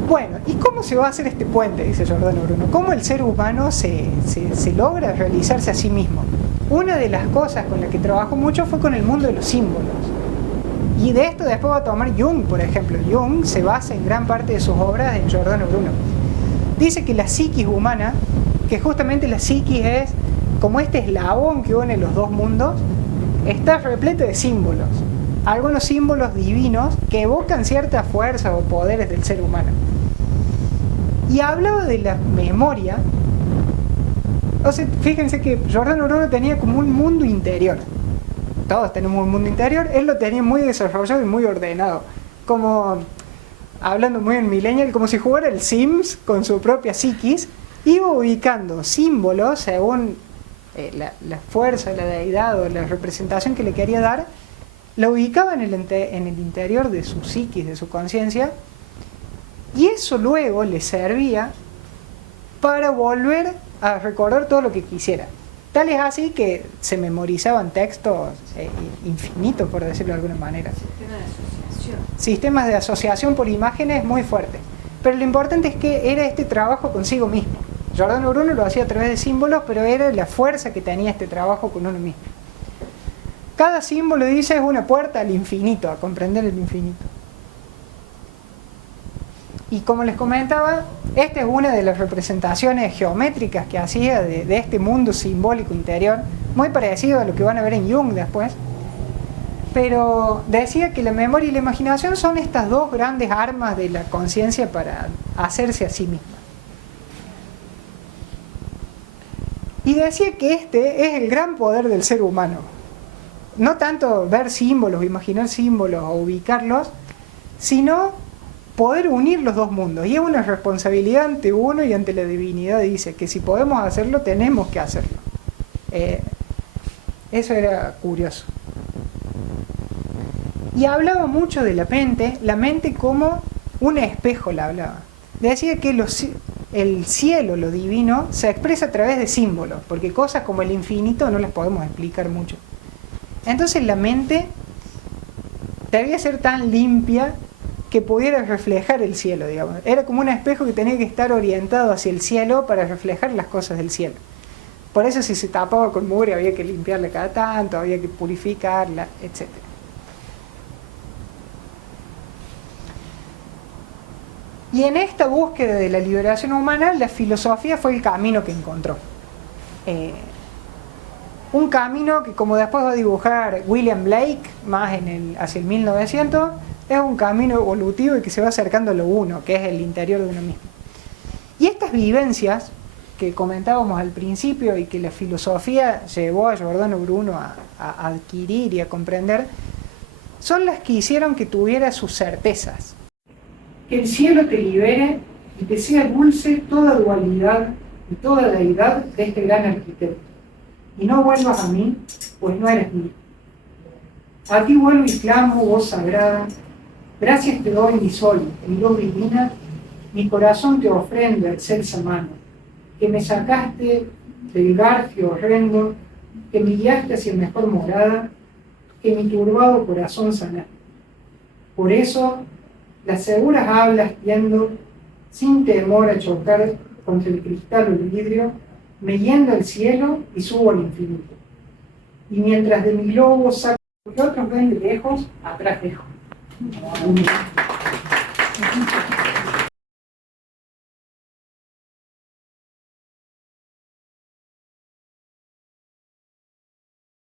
Bueno, ¿y cómo se va a hacer este puente? Dice Giordano Bruno. ¿Cómo el ser humano se logra realizarse a sí mismo? Una de las cosas con las que trabajó mucho fue con el mundo de los símbolos. Y de esto después va a tomar Jung, por ejemplo. Jung se basa en gran parte de sus obras en Giordano Bruno. Dice que la psiquis humana, que justamente la psiquis es como este eslabón que une los 2 mundos, está repleto de símbolos. Algunos símbolos divinos que evocan cierta fuerza o poderes del ser humano. Y hablaba de la memoria. O sea, fíjense que Giordano Bruno tenía como un mundo interior. Todos tenemos un mundo interior. Él lo tenía muy desarrollado y muy ordenado. Como, hablando muy en millennial, como si jugara el Sims con su propia psiquis. Iba ubicando símbolos según la fuerza, la deidad o la representación que le quería dar. La ubicaba en el interior de su psiquis, de su conciencia. Y eso luego le servía para volver a recordar todo lo que quisiera. Tal es así que se memorizaban textos infinitos, por decirlo de alguna manera. Sistema de asociación. Sistemas de asociación por imágenes muy fuertes. Pero lo importante es que era este trabajo consigo mismo. Giordano Bruno lo hacía a través de símbolos, pero era la fuerza que tenía este trabajo con uno mismo. Cada símbolo, dice, es una puerta al infinito, a comprender el infinito. Y como les comentaba, esta es una de las representaciones geométricas que hacía de este mundo simbólico interior, muy parecido a lo que van a ver en Jung después. Pero decía que la memoria y la imaginación son estas dos grandes armas de la conciencia para hacerse a sí misma. Y decía que este es el gran poder del ser humano. No tanto ver símbolos, imaginar símbolos o ubicarlos, sino poder unir los dos mundos. Y es una responsabilidad ante uno y ante la divinidad. Dice que si podemos hacerlo, tenemos que hacerlo. Eso era curioso. Y hablaba mucho de la mente como un espejo la hablaba. Decía que el cielo, lo divino, se expresa a través de símbolos, porque cosas como el infinito no las podemos explicar mucho. Entonces la mente debía ser tan limpia que pudiera reflejar el cielo, digamos. Era como un espejo que tenía que estar orientado hacia el cielo para reflejar las cosas del cielo. Por eso si se tapaba con mugre había que limpiarla cada tanto, había que purificarla, etc. Y en esta búsqueda de la liberación humana, la filosofía fue el camino que encontró. Un camino que, como después va a dibujar William Blake, más hacia el 1900, es un camino evolutivo y que se va acercando a lo uno, que es el interior de uno mismo. Y estas vivencias que comentábamos al principio y que la filosofía llevó a Giordano Bruno a adquirir y a comprender, son las que hicieron que tuviera sus certezas. Que el cielo te libere y te sea dulce toda dualidad y toda deidad de este gran arquitecto. Y no vuelvas a mí, pues no eres mío. A ti vuelvo y clamo, voz sagrada, gracias te doy mi sol, mi luz divina, mi corazón te ofrenda excelsa mano, que me sacaste del garfio horrendo, que me guiaste hacia mejor morada, que mi turbado corazón sanaste. Por eso, las seguras hablas tiendo, sin temor a chocar contra el cristal o el vidrio, me yendo al cielo y subo al infinito. Y mientras de mi globo saco lo que otros ven de lejos, atrás dejo.